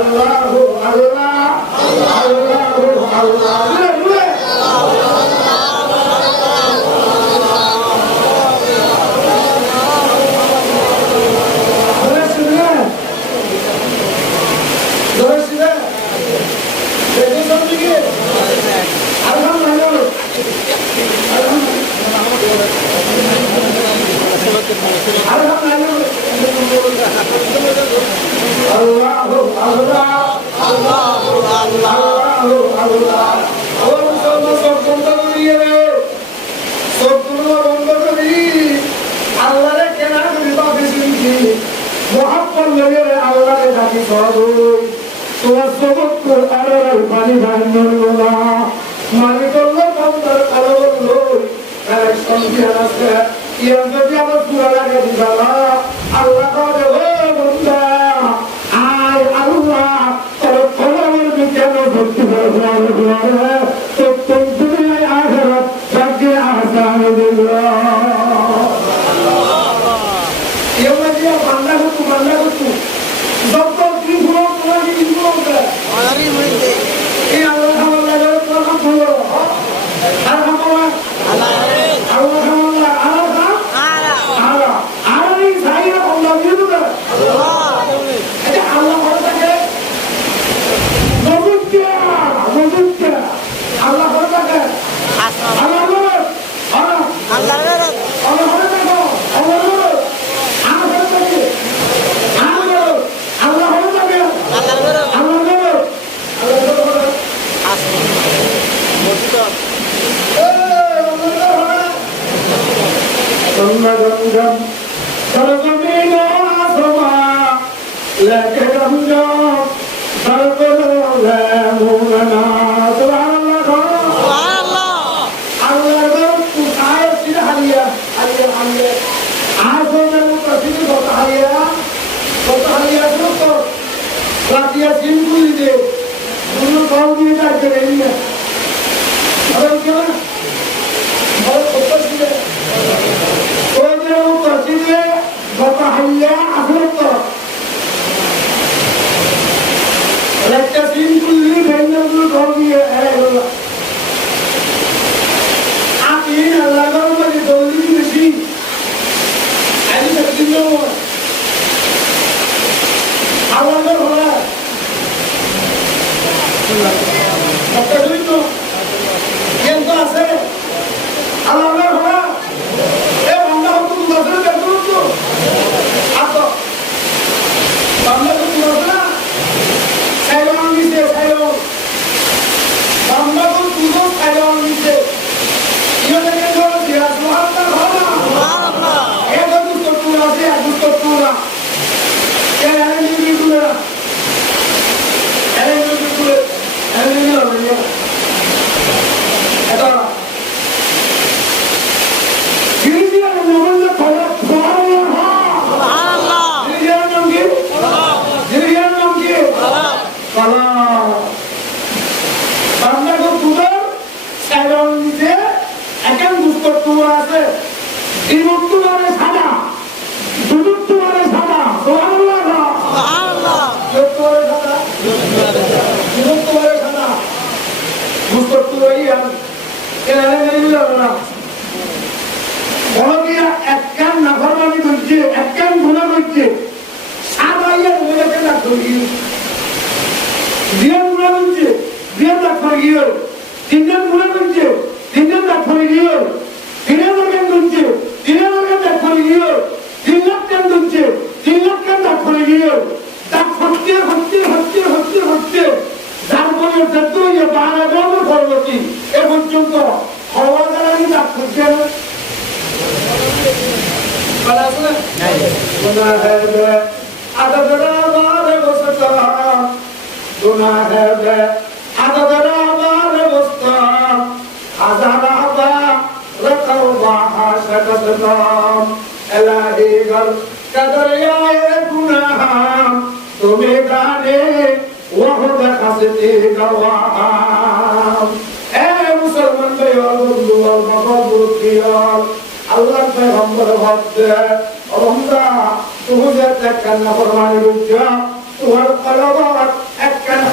আল্লাহু আল্লাহ আল্লাহু আল্লাহ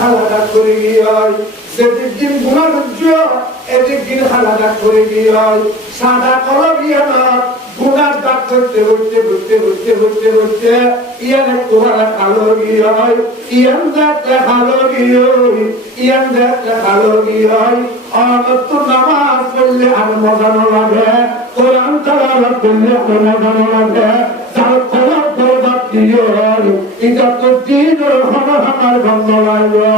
হালাকা করে গিয়ে যেদিক দিন গুণার এদিক দিন হালাকা করে গিয়ে সাদা কলম গিয়ে না গুণার দাগ করতে করতে করতে করতে করতে করতে ইয়ান তোমার কালো গিয়ে ইয়ান দেখতে কালো গিয়ে ইয়ান দেখতে কালো গিয়ে অনন্ত নামাজ পড়লে আর মজা না লাগে কোরআন তেলাওয়াত করলে আর মজা না লাগে যার খবর বরবাদ দিয়ে এটা তো দিন হলো আমার গন্ধ লাগবে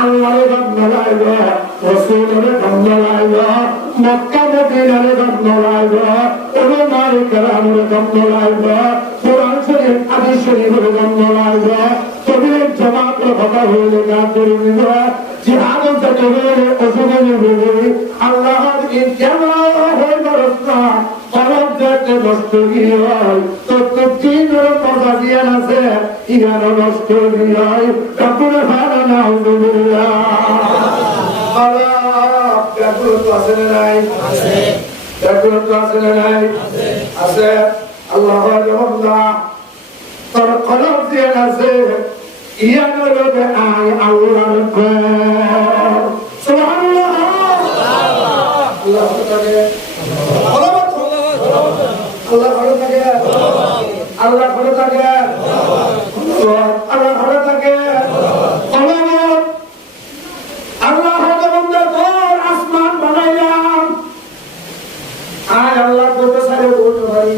আল্লাহর গন্ধ লাগবে রাসূলের গন্ধ লাগবে মক্কা মদিনার গন্ধ লাগবে উলামায়ে কেরামের গন্ধ লাগবে কোরআন শরীফ হাদিস শরীফের গন্ধ লাগবে তবলিগ জামাতের কথা হইলে গান করে দিবে জিহাদ থেকে হইলে ওজনে নিবে আল্লাহর এই কেমন হইবার না কলম দেখতে নষ্ট গিয়ে তত দিনের মজা দিয়ে আছে ইহানো নষ্ট গিয়ে কাপুরে ভালো না আলহামদুলিল্লাহ আল্লাহ ব্যাকুল তো আছে না নাই আছে ব্যাকুল তো আছে না নাই আছে আল্লাহ আল্লাহ তোর কলম দিয়ে আছে ইয়ানো লোকে আয় আল্লাহর প্রেম সুবহানাল্লাহ আল্লাহ তাআলা আল্লাহ ভালো থাকে আল্লাহ ভালো থাকে আল্লাহ ভালো থাকে আল্লাহ তোর আসমান বানাইলাম আয় আল্লাহ কত সারে বলতে পারি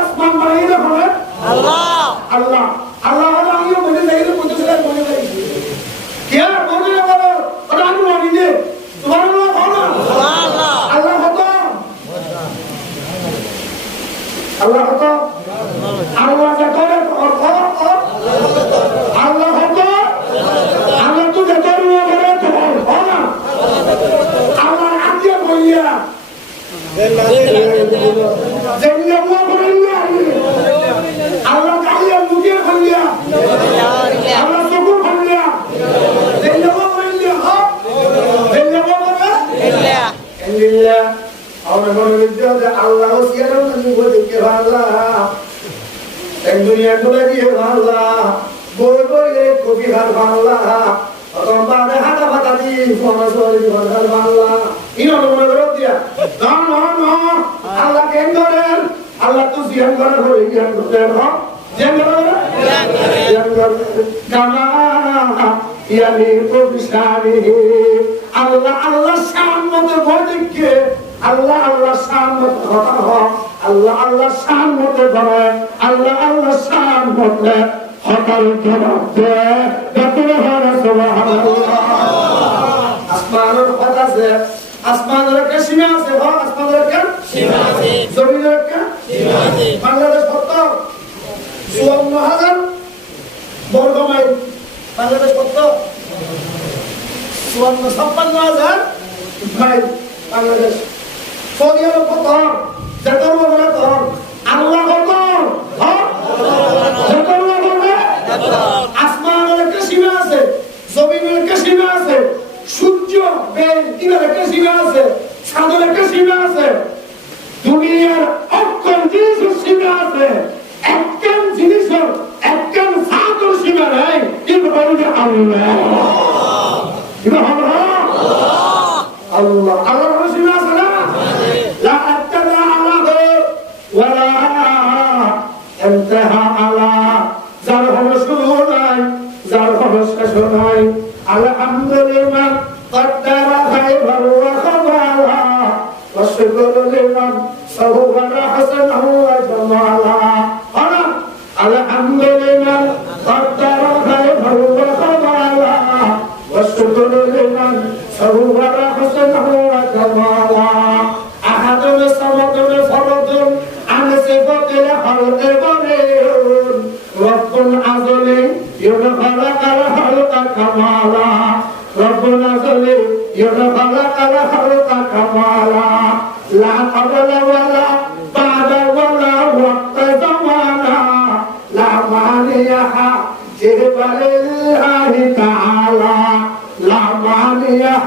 আসমান বানাইলে হবে আল্লাহ আল্লাহ আল্লাহ আমিও বলে যাই কত সারে বলে যাই क्या बोलने वाला कुरान वाली ने सुभान अल्लाह बोलो सुभान अल्लाह अल्लाह होता अल्लाह होता अल्लाह से करे और अल्लाह होता अल्लाह तुझे करूँ करे तो होना अल्लाह आज्ञा बोलिया जल्दी अल्लाह बोलिया अल्लाह चाहिए मुझे बोलिया अल्लाह सुकून बोलिया আল্লাহ এক দুনিয়া করে দিয়ে ভাল্লা বই বইলে কবি হার ভাল্লা বারে হাতা ফাতা দিয়ে ভাল্লা ইনার মনে করে দিয়া আল্লাহ কেন করেন আল্লাহ তো জিয়ান করে হয়ে জ্ঞান করেন জিয়ান করেন কামা ইয়ানি প্রবিশানি আল্লাহ আল্লাহ শান মতো বদিকে আল্লাহ আল্লাহ শান মতো কথা হয় আল্লাহ আল্লাহ শান মতো ধরে আল্লাহ আল্লাহ শান মতো হকাল করতে যতরে হয় সুবহানাল্লাহ আসমানের কথা আছে আসমানের একটা সীমা আছে হয় আসমানের একটা সীমা আছে জমিনের একটা সীমা আছে বাংলাদেশ কত ৫৪,০০০ বর্গ মাইল বাংলাদেশ কত ৫৬,০০০ মাইল বাংলাদেশ সৌদি আরব কত যেটার বলে তো আল্লাহ কত যেটার বলে আসমানের একটা সীমা আছে জমিনের একটা সীমা আছে সূর্য বের একটা সীমা আছে চাঁদের একটা সীমা আছে দুনিয়ার অক্ষর জিনিসের সীমা আছে একজন জিনিসের একজন সাধুর সীমা নাই কিন্তু বলবে আল্লাহ আল্লাহ আল্লাহর সীমা আছে না লা আত্তালা আলাহু ওয়ালা ইনতাহা আলা যার হলো শুরু নাই যার হলো শেষ নাই আলহামদুলিল্লাহ قدر خيبا وخبالا والشكر لمن صور حسنه وجمالا الحمد لمن قدر خيبا وخبالا والشكر لمن صور حسنه وجمالا أحد الصمد فرد عن صفة الخلق بريء رب عظيم يخلق الخلق كمالا ربنا صلي يخلق الخلق كمالا لا قبل ولا بعد ولا وقت زمانا لا مانع جبل الله تعالى لا مانع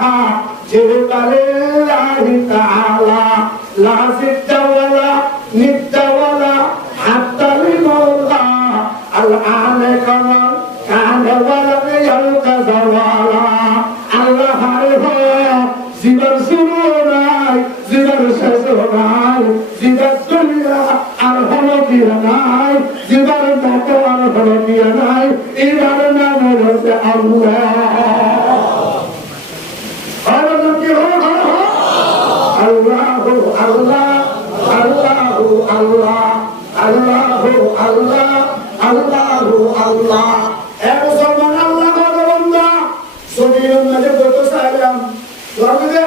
جبل الله تعالى لا زد ولا নিদ্দাওয়ালা হাত্তালি মাওলা আল আনে কামাল কানেওয়ালা নে আলকা জাওয়ালা আল্লাহ হারে হয় জীবন শুরু নাই জীবন শেষ নাই জীবন দুনিয়া আর হলো দিয়া নাই জীবন মতো আর হলো দিয়া নাই এবার নাম হচ্ছে আল্লাহ আল্লাহ আল্লাহু আল্লাহ আল্লাহু আল্লাহ আল্লাহু আল্লাহ এ মুসলমান আল্লাহ বান্দা সবির মাঝে কত সালাম লাগবে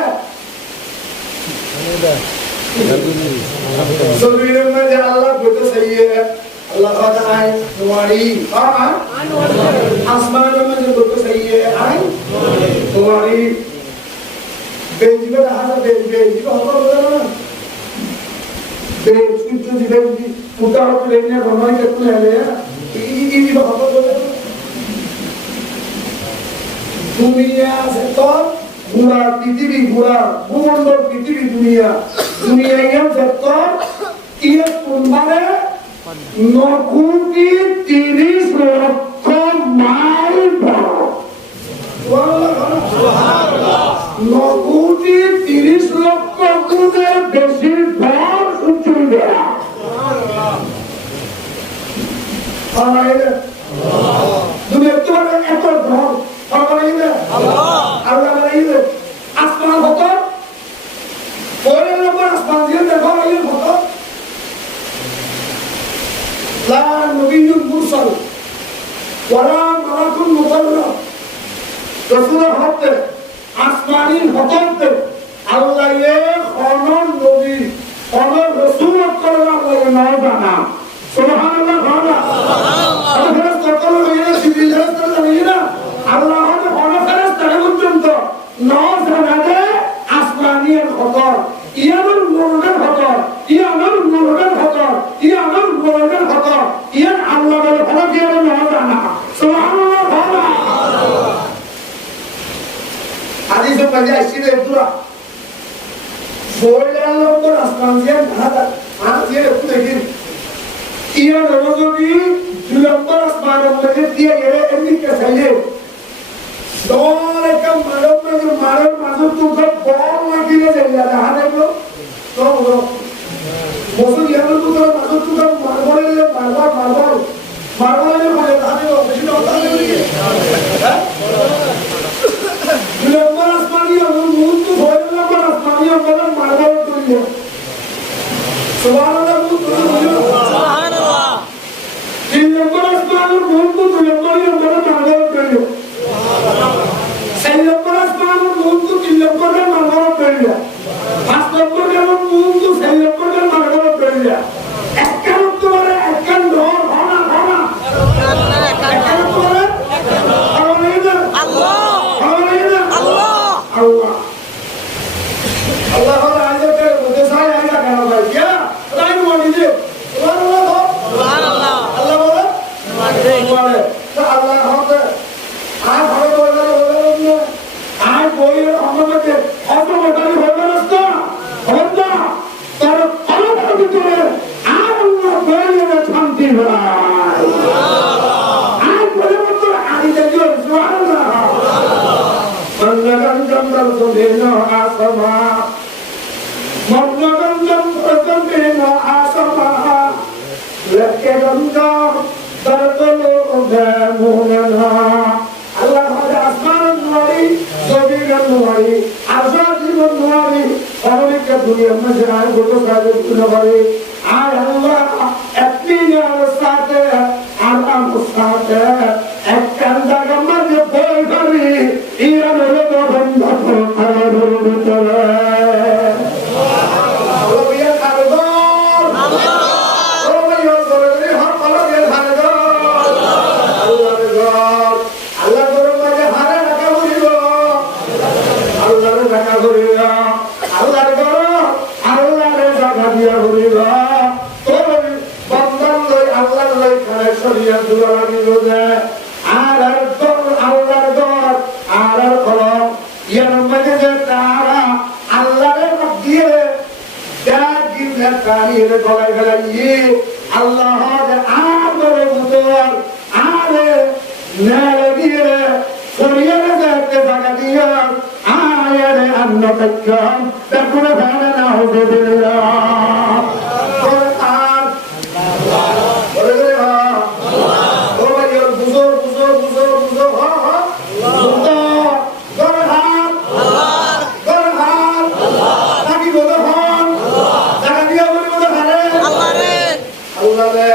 সবির মাঝে আল্লাহ কত সাইয়ে আল্লাহ আয় তোমারি আসমানের মাঝে কত সাইয়ে আয় তোমারি বেজিবে হাজার বেজিবে হবে না সূর্য দিবে পুতা হলে না রমাই একটু এলে এই হবে বলে দুনিয়া আছে তো পুরা পৃথিবী পুরা ভূমণ্ডল পৃথিবী দুনিয়া দুনিয়া যত ইয়ে তোমারে 9,30 লক্ষ মাইল বড় সুবহানাল্লাহ 9,30 লক্ষ গুণের বেশি বড় সূর্য দেয়া তুমি একটু এত ধর আসমান হত পরের নম্বর আসমান দিয়ে দেখো হত লা নবিয়্যুন মুরসাল ওয়ালা মালাকুন মুকাররাম রাসূলের হতে আসমানি হতে আল্লাহ এ খনন নবী খনন রাসূল করার আল্লাহ নাম জানা সুবহানাল্লাহ সুবহানাল্লাহ ফেরেশতা কল হইয়া জিবরিল ফেরেশতা হইয়া আল্লাহ হতে খনন ফেরেশতা পর্যন্ত নাম জানাতে আসমানির খবর ইয়ানুল মুরদের খবর ইয়ানুল মুরদের খবর ইয়ানুল মুরদের খবর ইয়ান আল্লাহ বলে খবর কি নাম জানা সুবহানাল্লাহ সুবহানাল্লাহ হাদিসে পাওয়া যায় সিরে পুরা বলে আল্লাহ তো আসমান দিয়ে ভাড়া আর দিয়ে দেখি ইয়া নবী দুলম্বর আসমানের মধ্যে দিয়ে গেলে এদিকে চাইলে দোরে কাম মারো মাঝে তো বল লাগিয়ে যাইয়া দেখা দেখো তো বসু ইয়ানো তো মাঝে তো মারবলে মারবলে মানে ধানে বেশি কথা নেই হ্যাঁ দুলম্বর আসমানিয়া মুখ তো হয় নম্বর আসমানিয়া বলে মারবলে তুলিয়ে সুবহানাল্লাহ সুবহানাল্লাহ তিন নম্বর আসমানের মুখ তো দুলম্বরিয়া বলে মারবলে তুলিয়ে সেই নম্বর আসমানের মুখ তো তিন নম্বরে মারবলে তুলিয়ে পাঁচ নম্বরে মুখ তো সেই নম্বরে মারবলে তুলিয়ে একখান তোমার একখান ধর হনা হনা একখান তোমার আল্লাহ Allah Allah Allah aja ke mujhe sai aja kana bhai kya rai mani de subhanallah subhanallah Allah bola subhanallah to Allah hote aaj bhai bola bola aaj koi amna ke auto batali hoga rasta honda tar Allah bitore Allah bola shanti bhai aaj bole motto aaj dejo subhanallah Mannagan Dambino Asama Mannagan Dambino Asama Lekeganda Darkalo Munana Allah Hada Asman Nuari Zobigan Nuari Azadi Nuari Amalika Dunia Majai Goto Kaja Nuari Ay Allah Etninya Sate Alam Sate Ekanda Gamma Boy Kari Iya Nore Banda Kara Bitara Allah biya Kardor Allah Allah ya Sore har kala ge Kardor Allah God Allah Guru maje hare raka buribo Allah re raka buribo Allah Guru Allah re raka dia buribo Tor bandan loi Allah loi khare shariya dura niroje আর তোর আল্লাহর ঘর আর হলো ইয়ার মধ্যে যে তারা আল্লাহর দিয়ে দুনিয়া কানির গলায় গলাইয়ে আল্লাহ আদরে মুতর আরে নেড়ে দিয়ে শরীরে দেখতে জায়গা দিয়ে আয়ারে অন্ন তক্ষম দেখুন ভাড়া না হবে দিল্লাহ কোরআন বলে রে হ্যাঁ ও ভাই বুঝো বুঝো বুঝো বুঝো হ্যাঁ হ্যাঁ বুঝো কোরআন আল্লাহ কোরআন আল্লাহ নাকি বলো হন জায়গা দিয়ে বলি বলো হারে আল্লাহ রে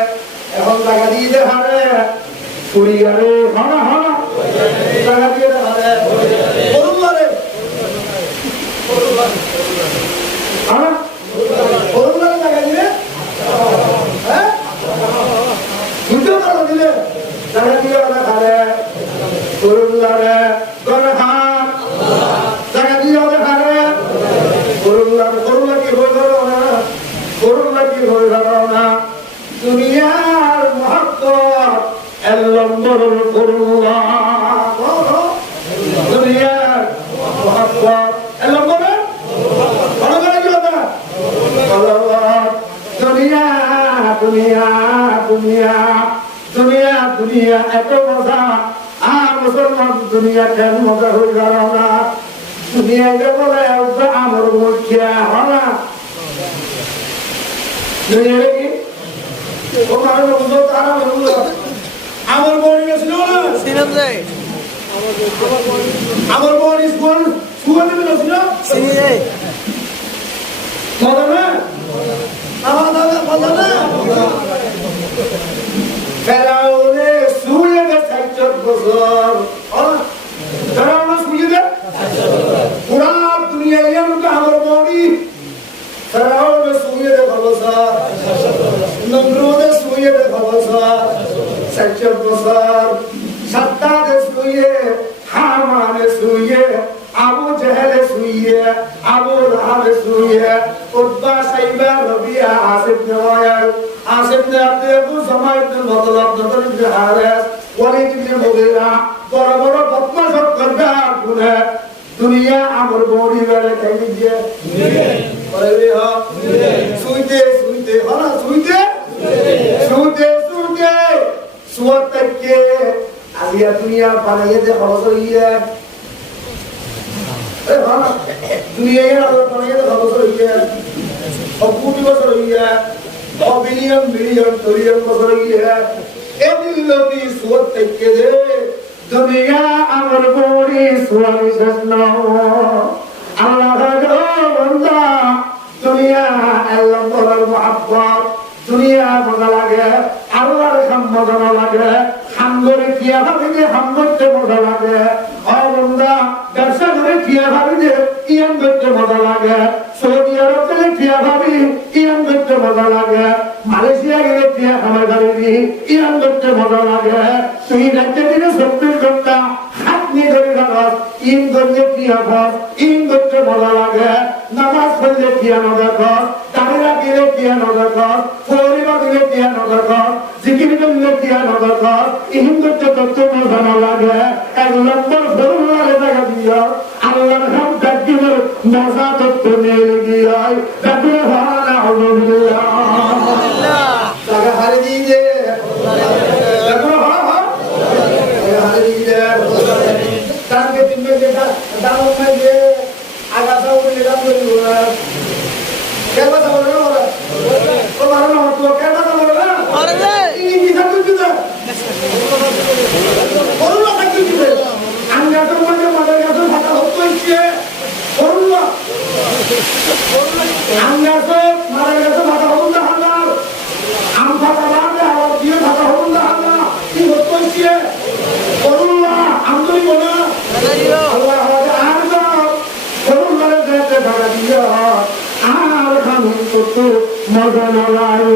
এখন জায়গা দিয়ে দে হারে কুড়িয়ারে হনা হনা জায়গা দিয়ে দে হারে বলুল্লাহ রে হ্যাঁ বলুল্লাহ জায়গা দিয়ে হ্যাঁ বুঝতে পারো দিলে জায়গা দিয়ে ওরা হারে বলুল্লাহ রে গরহান জায়গা দিয়ে ওরা হারে বলুল্লাহ কি হয়ে গেল না বলুল্লাহ কি হয়ে গেল না দুনিয়ার মহত্ব এলম্বর করুল্লাহ দুনিয়ার মহত্ব এলম্বর দুনিয়া দুনিয়া দুনিয়া দুনিয়া দুনিয়া এত মজা আর মুসলমান দুনিয়া কেন মজা হয়ে গেল না দুনিয়া বলে আমার মুখিয়া হনা দুনিয়া কি আমার বড়ি ছিল না আমার বড়ি স্কুল ছিল মজা না আমার দাদা মজা না ফেরাউনে শুয়ে গেছে 60 বছর ফেরাউনে শুয়ে গে পুরা দুনিয়া ইয়ামকে আমার বড়ি ফেরাউনে শুয়ে গে বছর নমরুদে শুয়ে গে বছর 60 বছর সাদ্দাদে শুয়ে হামানে শুয়ে আবু জেহেলে শুয়ে আবু লাহাবে শুয়ে উতবা সাইবা রবিয়া আসিফ নওয়াল আসিফ নে আবু জামাইত মতলব নদর ইবনে হারিস ওয়ালিদ ইবনে মুগীরা বড় বড় বদমাশ করবে আর গুনাহ দুনিয়া আমার বড়ি বেড়ে খাই দিয়ে বলে হ শুইতে শুইতে হনা শুইতে শুইতে শুইতে সুয়াত থেকে আজিয়া দুনিয়া বানাইয়ে দে হসইয়া এ হনা দুনিয়া এর বানাইয়ে দে হসইয়া কোটি বছর হইয়া বিলিয়ন বিলিয়ন ট্রিলিয়ন বছর হইয়া এদিলতি সুয়াত থেকে দে দুনিয়া আমার বড়ি সুয়ামি শেষ আল্লাহ গো বান্দা দুনিয়া আল্লাহর মুহাব্বত দুনিয়া মজা লাগে আল্লাহর কাম মজা লাগে হাঙ্গরে কিয়া ভাবি যে হাঙ্গরতে মজা লাগে ও বান্দা ব্যবসা করে কিয়া ভাবি যে ইয়ান করতে মজা লাগে সৌদি আরব গেলে কিয়া ভাবি ইয়ান করতে মজা লাগে মালয়েশিয়া গেলে কিয়া খাবার খাবি ইয়ান করতে মজা লাগে তুই রাজ্যে দিনে 24 ঘন্টা হাত নিয়ে ধরে রাখস ইন করলে কিয়া ফস ইন করতে মজা লাগে নামাজ পড়লে কিয়া মজা কর দাঁড়িয়ে রাখলে কিয়া মজা কর পরিবার দিলে কিয়া মজা কর জিকির করলে কিয়া মজা কর ইন করতে তত মজা না লাগে 1 নম্বর ফরমানে দেখা দিও আল্লাহর নাম তাকবীর মজা তত নিয়ে গিয়াই তাকবীর হানা আলহামদুলিল্লাহ জায়গা হারে দিয়ে তাকবীর হা হা হারে দিয়ে তাকে তিনবে যেটা দাও মে আগা দাও বলে দাও বলে কেবা দাও বলে ওরা ও মারো না তো কেবা দাও বলে আরে রে এই কি থাকু দিদা বললো থাকু দিবে আমরা তো মানে মাদার কাছে ভাতা হচ্ছে বললো আমরা তো মাদার কাছে ভাতা হচ্ছে হাজার আম ভাতা বাদে আর দিয়ে ভাতা হচ্ছে হাজার কি হচ্ছে বললো আমদনি বলে আল্লাহ আর তো বললো যেতে ভাড়া দিও আর খানি তো মজা না লাগে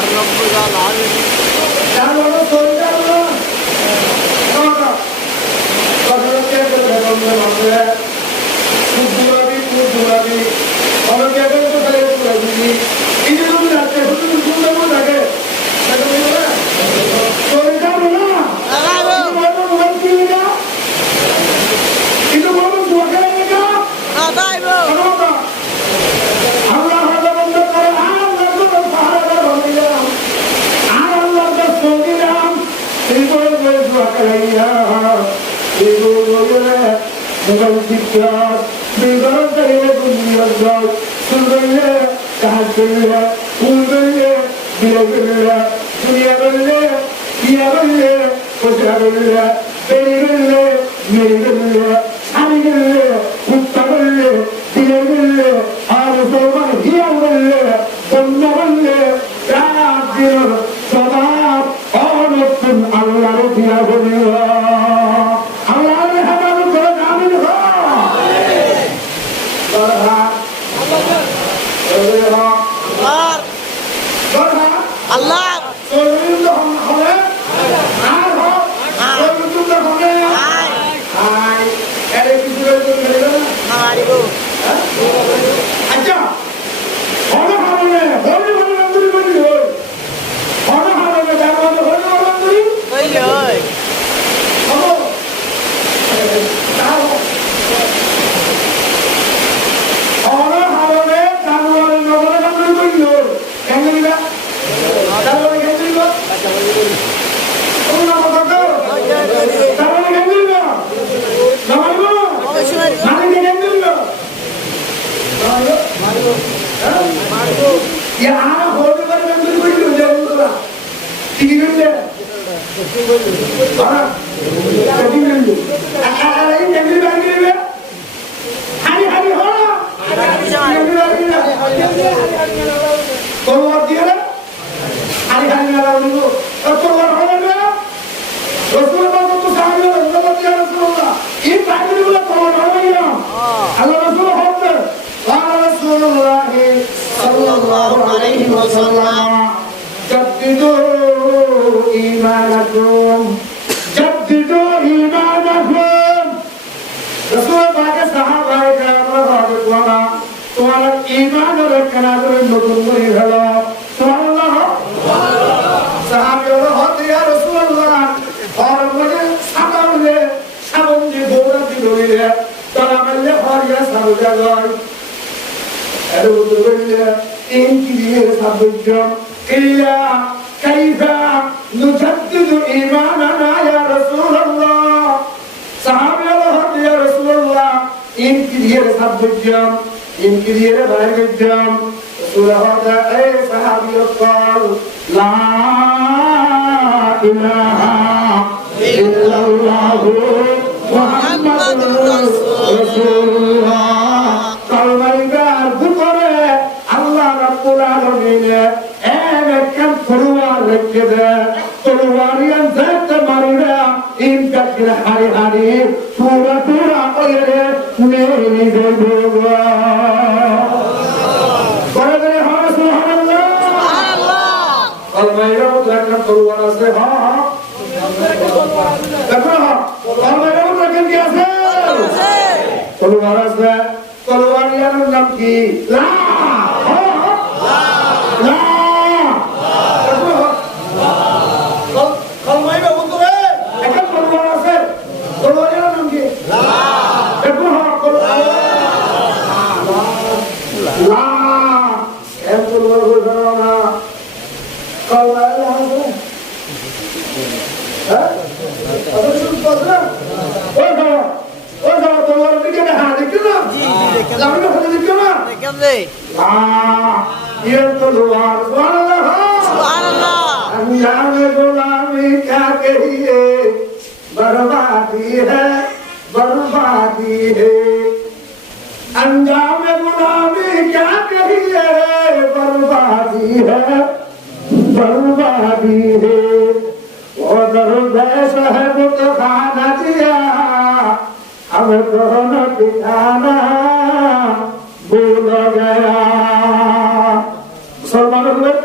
मुसलमान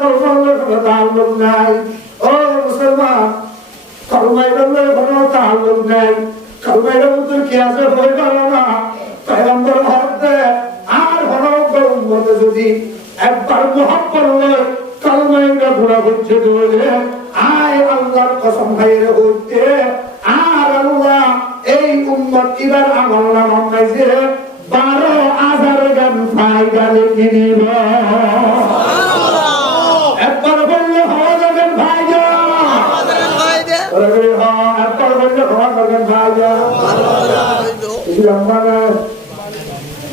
কলমার কোনো তাল্লুক নাই। ও মুসলমান, কলমাইর কোনো তাল্লুক নাই। কলমাইর মধ্যে কি আছে হয়ে গেল না পয়গম্বর হতে আর হলো যদি একবার মুহাব্বত হয় কলমাইরা ঘোরা হচ্ছে বলে আয় আল্লাহর কসম খাইরে হইতে আর আল্লাহ এই উম্মত এবার আমল নাম নাইছে 12,000 গান ফায়দা লিখে নিব। একবার বললে হওয়া যাবেন ভাইজা, একবার বললে হওয়া যাবেন ভাইজা। বেশি লম্বা না,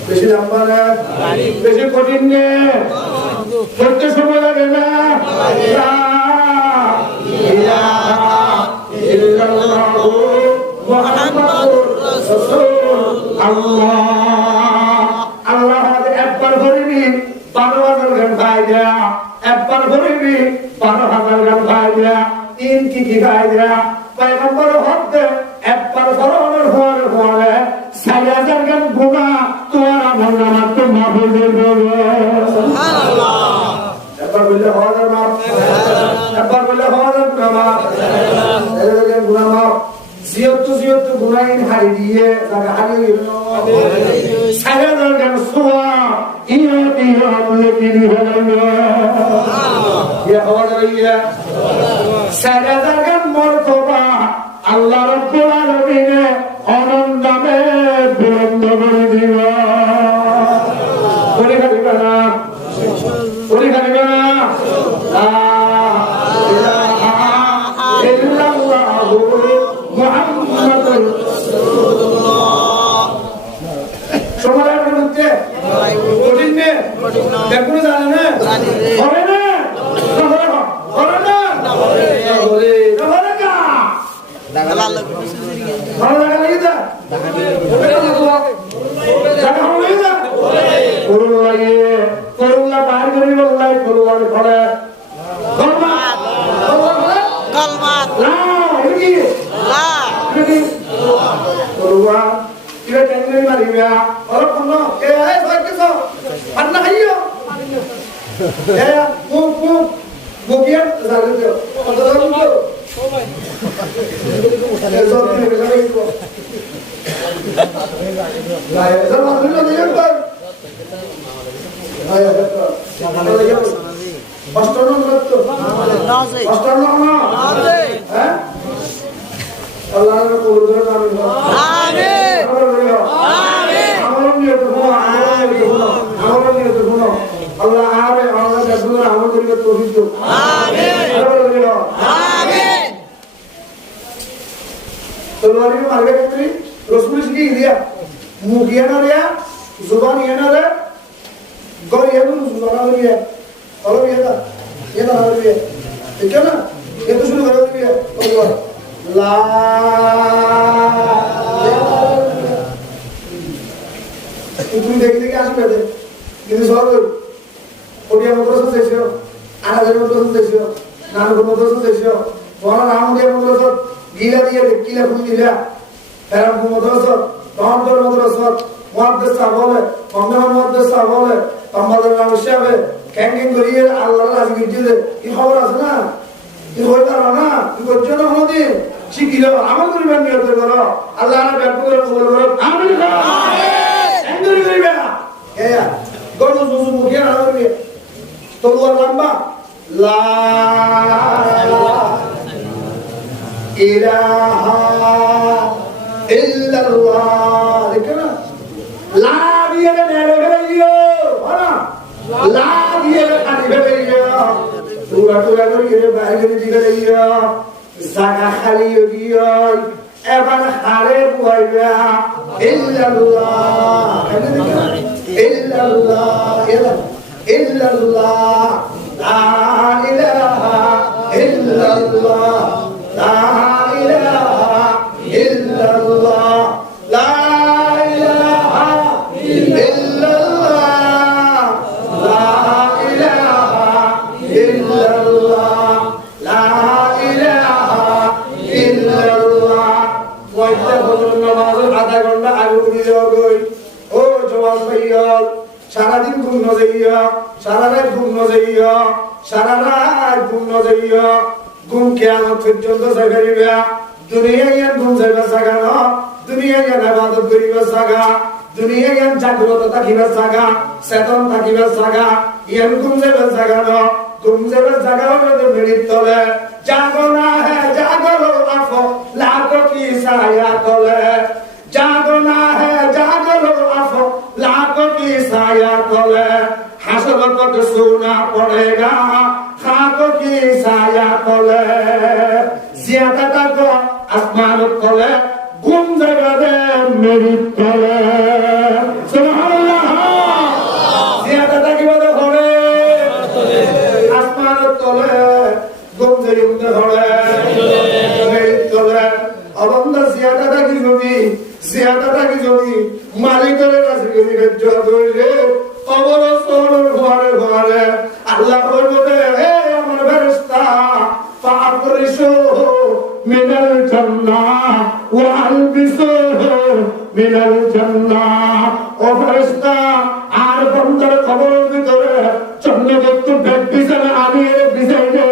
বেশি লম্বা না, বেশি কঠিন নে, করতে সময় লাগে না। আল্লাহ একবার বলিনি 12,000 গান ফায়দা, একবার বলিনি 12,000 গান ফায়দা। তিন কি ফায়দা পয়গম্বর হতে একবার ফরমানের পরে 4,000 গান গুনাহ তোমার আমল নামা তো মাফ হয়ে যাবে। একবার বললে হওয়া যাবে মাফ, একবার বললে হওয়া যাবে না মাফ, গুনাহ মাফ। জিয়ত গুনাহিন হারি দিয়ে জায়গা হারিয়ে গেল 4,000 গান সোয়া ইয়তি আমলে তিনি হলেন ইয়া হওয়া যাবে ইয়া 4,000 গান মর্তবা আল্লাহ রাব্বুল আলামিনে অনন্তমে বুলন্দ করে দিব। করে খাবে না, করে খাবে না। লা ইলাহা ইল্লাল্লাহু মুহাম্মাদুর রাসূলুল্লাহ। সমাজের মধ্যে কঠিন নে, দেখুন জানে না, হবে না, হবে না, হবে না। ভালো লাগা লাগি দা জায়গা হয়ে যা করুন লাগে, করুল্লাহ বাইর করি বললাই করুল্লাহ করে কলমা কলমা লা কি লা কি করুয়া কিরে টেনশন মারিবা আর কোন এ আই সরকেছো আন্না খাইও এ মুখ মুখিয়া জানতে কত জানতো ও ভাই এজব নিয়ে গেলাইবো লা এজব মারলো দিও তো আয় দেখো জানা লাগে অষ্টম মৃত্যু নাজে অষ্টম না নাজে হ্যাঁ আল্লাহর কবুল করে আমিন আমিন আমিন আমরন নিয়ে তো আমরন নিয়ে তো আল্লাহ আরে আল্লাহ রাসূল আমাদের তৌফিক দাও আমিন আমিন তলোয়ারি মারবে কি রাসূল কি দিয়া মুখিয়া না রে जुबान ये ना रे गौर ये तो जुबान आ रही है और ये ना आ रही है ठीक है ना ये तो शुरू कर रही है और ला तुम देखने के आगे बैठे कितने सवाल हो ओडिया मद्रासा जैसे हो आनागर मद्रासा जैसे हो नानक मद्रासा जैसे हो वहाँ नाम दिया मद्रासा गीला दिया किला फूल दिया पैराम मद्रासा बाहर मद्रासा মুহাদ্দিস সাহেব বলে মামলা মুহাদ্দিস সাহেব বলে আমাদের নাম সাহেব ক্যাঙ্গিং করিয়ে আল্লাহর রাজি গিয়ে কি খবর আছে না কি হই পারো না কি করছো না হদি শিখিলো আমল করিবেন নিয়ত করো আল্লাহ না ব্যাপক করে কবুল করো আমিন আমিন এন্ডুরি করিবে এয়া গরু সুসু মুখে না করবে তলোয়ার লম্বা লা ইলাহা ইল্লাল্লাহ দেখনা লা দিয়ে নেড়ে ফেলিও না লা দিয়ে কাটি ফেলিও তুরা তুরা করে বাইরে দিয়ে ফেলিও জায়গা খালি হইও এবার হারে বুয়াইবা ইল্লাল্লাহ ইল্লাল্লাহ ইল্লাল্লাহ লা ইলাহা ইল্লাল্লাহ লা ইলাহা ইল্লাল্লাহ লা সারাদিন ঘুম নজরিয়া সারা রাত ঘুম নজাইয়া সারা রাত ঘুম নজাইয়া ঘুম কিয়ামত পর্যন্ত যাইবা দুনিয়া জ্ঞান ঘুম যাইবা জায়গা না দুনিয়া জ্ঞান ইবাদত করিবা জায়গা দুনিয়া জ্ঞান জাগ্রত থাকিবা জায়গা চেতন থাকিবা জায়গা জ্ঞান ঘুম যাইবা জায়গা না ঘুম যাইবা জায়গা হলো মেরিত তলে জাগো না হে জাগো আফো লাগো কি ছায়া তলে জাগো না হে জাগো আফো লাগো কি ছায়া তলে হাসর কত সোনা পড়েগা খাকো কি ছায়া তলে জিয়াদা তাকো আসমান তলে ঘুম জায়গাতে মেরিত তলে সুবহানাল্লাহ জিয়াদা তাকিবাদে হবে আসমান তলে ঘুম জায়গাতে হবে মেরিত তলে অবন্দা জিয়াদা তাকি যদি মালিকের কাছে গিয়ে বেজ্জত হইলে অবরসনের ঘরে আল্লাহ কইবে হে আমার ফেরেশতা ফাবরিসু মিনাল জান্নাহ ওয়া আলবিসু মিনাল জান্নাহ ও ফেরেশতা আর বান্দার কবরের ভিতরে চন্নদত্ত বেদ বিছানা আনিয়ে বিছাইলে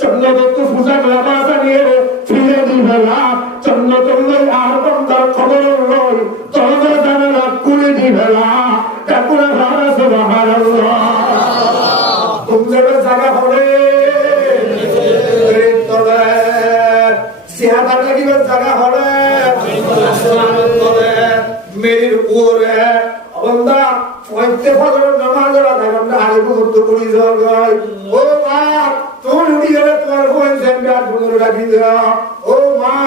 চন্নদত্ত ফুজাক লাবাস আনিয়ে ফিরে দিবেলা চন্নদত্ত আর বান্দার কবরের লই তবে জানালা খুলে দিবেলা তারপরে ভাড়া সুবহানাল্লাহ তোমাদের জায়গা হবে তবে সিহাবাটা কি জায়গা হবে আসমানের তলে মেরির উপরে বান্দা পয়তে ফজরের নামাজ আদা বান্দা আগে গুরুত্ব করি যায় ও মা তোর উড়িয়ে তোমার কোন সেন্টার তোমার রাখি দাও ও মা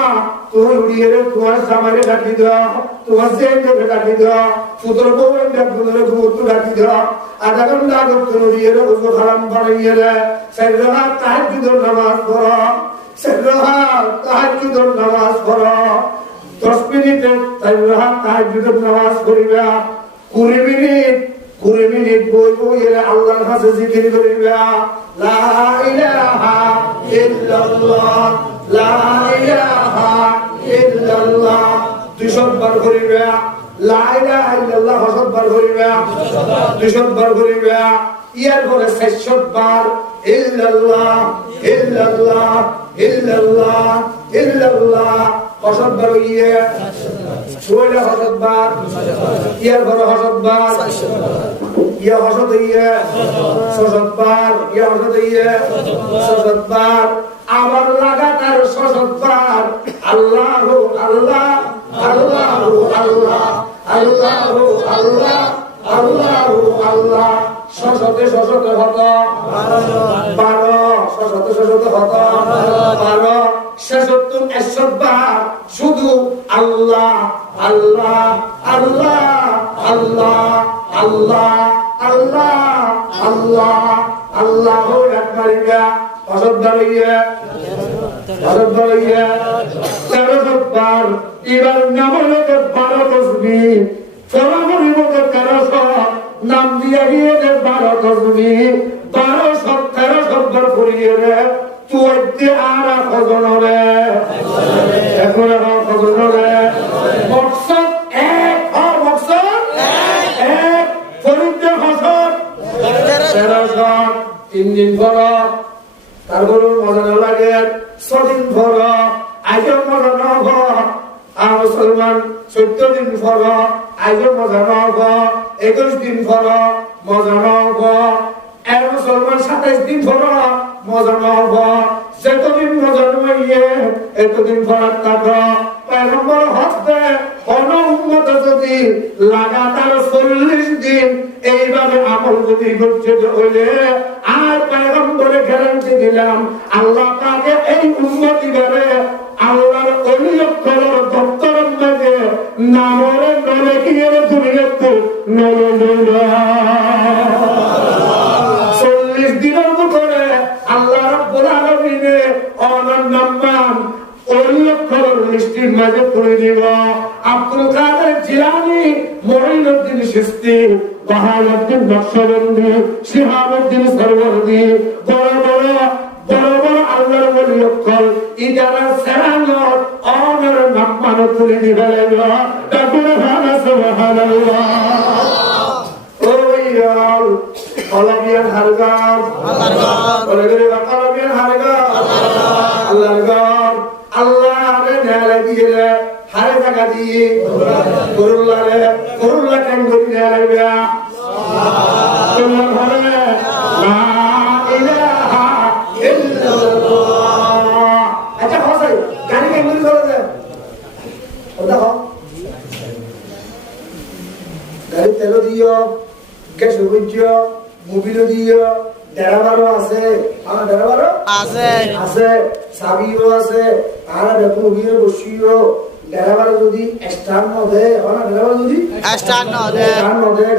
তোর উড়িয়ে তোমার সামারে রাখি দাও তোমার সেন্টার রাখি দাও পুত্র কোন তোমার গুরুত্ব রাখি দাও আধা ঘন্টা আগে তোর উড়িয়ে ওজো হারাম বানাইয়ে রে সেরহা তাহাজ্জুদের নামাজ পড়ো সেরহা তাহাজ্জুদের নামাজ পড়ো 10 মিনিটে সেরহা তাহাজ্জুদের নামাজ পড়িবা 20 মিনিট বই আল্লাহর কাছে জিকির করিবা লা ইলাহা ইল্লাল্লাহ লা ইলাহা ইল্লাল্লাহ 200 বার করিবা লা ইলাহা ইল্লাল্লাহ 100 বার করিবা 200 বার করিবা ইয়ার পরে 600 বার ইল্লাল্লাহ ইল্লাল্লাহ ইল্লাল্লাহ ইল্লাল্লাহ 100 বার ইয়ে শুইলে 100 বার ইয়ার পরে 100 বার ইয়া 100 ইয়ে 100 বার ইয়া 100 ইয়ে 100 বার আবার লাগাতার 100 বার আল্লাহু আল্লাহ আল্লাহু আল্লাহ আল্লাহু আল্লাহ আল্লাহু আল্লাহ 100 হত 12 100 হত 12 76 বার শুধু আল্লাহ আল্লাহ আল্লাহ আল্লাহ আল্লাহ আল্লাহ আল্লাহ আল্লাহু আকবার ইয়া অসদ্দালিয়া অসদ্দালিয়া 13 বার এবার নামলে 12 তাসবিহ ফরামরি মত 1300 নাম দিয়া গিয়ে 12 তাসবিহ 1300 বার পড়িয়ে রে তুইতে আর খজনরে এখন খজনরে মকসদ এক আর মকসদ এক ফরিদে হাসন 1300 3 দিন পর তারপর মজা না লাগে 6 দিন পর আজও মজা না হয় আর মুসলমান 14 দিন পর আজও মজা না হয় 21 দিন পর মজা না হয় আর মুসলমান 27 দিন পর মজা না হয় যতদিন মজা নইয়ে এতদিন পর থাকা পয়গম্বর হতে কোন উম্মত যদি লাগাতার 40 দিন এইভাবে আমল যদি করতে হইলে আর পয়গম্বরে গ্যারান্টি দিলাম আল্লাহ পাকে এই উম্মতি করে আল্লাহর ওলিয়ত করার দপ্তরের মধ্যে নামরে নলে গিয়ে দুনিয়াতে নলে নলে 40 দিনের ভিতরে আল্লাহ রাব্বুল আলামিনে অনন্য নাম ওলিয়ত করার লিস্টের মধ্যে করে দিব আব্দুল কাদের জিলানী মুঈনুদ্দিন চিশতি বাহাউদ্দিন নকশবন্দি শিহাবুদ্দিন সরওয়ার্দি বড় বড় আল্লাহর ওলিয়ত কল ইদারা সারানত অনর নাম তুলে দিবেন তারপরে সুবহানাল্লাহ ওই গিয়াল কলবিয়ান হারগার আল্লাহর ঘর বলে গেলে কলবিয়ান হারগার আল্লাহর ঘর আল্লাহ রে নেলে দিয়ে হারে টাকা দিয়ে গরুল্লা কেন করি নেলে তোমার ঘরে লা ইলাহা ইল্লাল্লাহ আচ্ছা হসাই গাড়ি কেন করি চলে যায় ওটা হ গাড়ি তেল দিও গ্যাস বুঝিও মোবিল দিও ড্রাইভারও আছে আমার ড্রাইভারও আছে আছে চাবিও আছে আর দেখো মোবিল বসিও ড্রাইভার যদি স্টার্ট ন দেয় আমার ড্রাইভার যদি স্টার্ট ন দেয়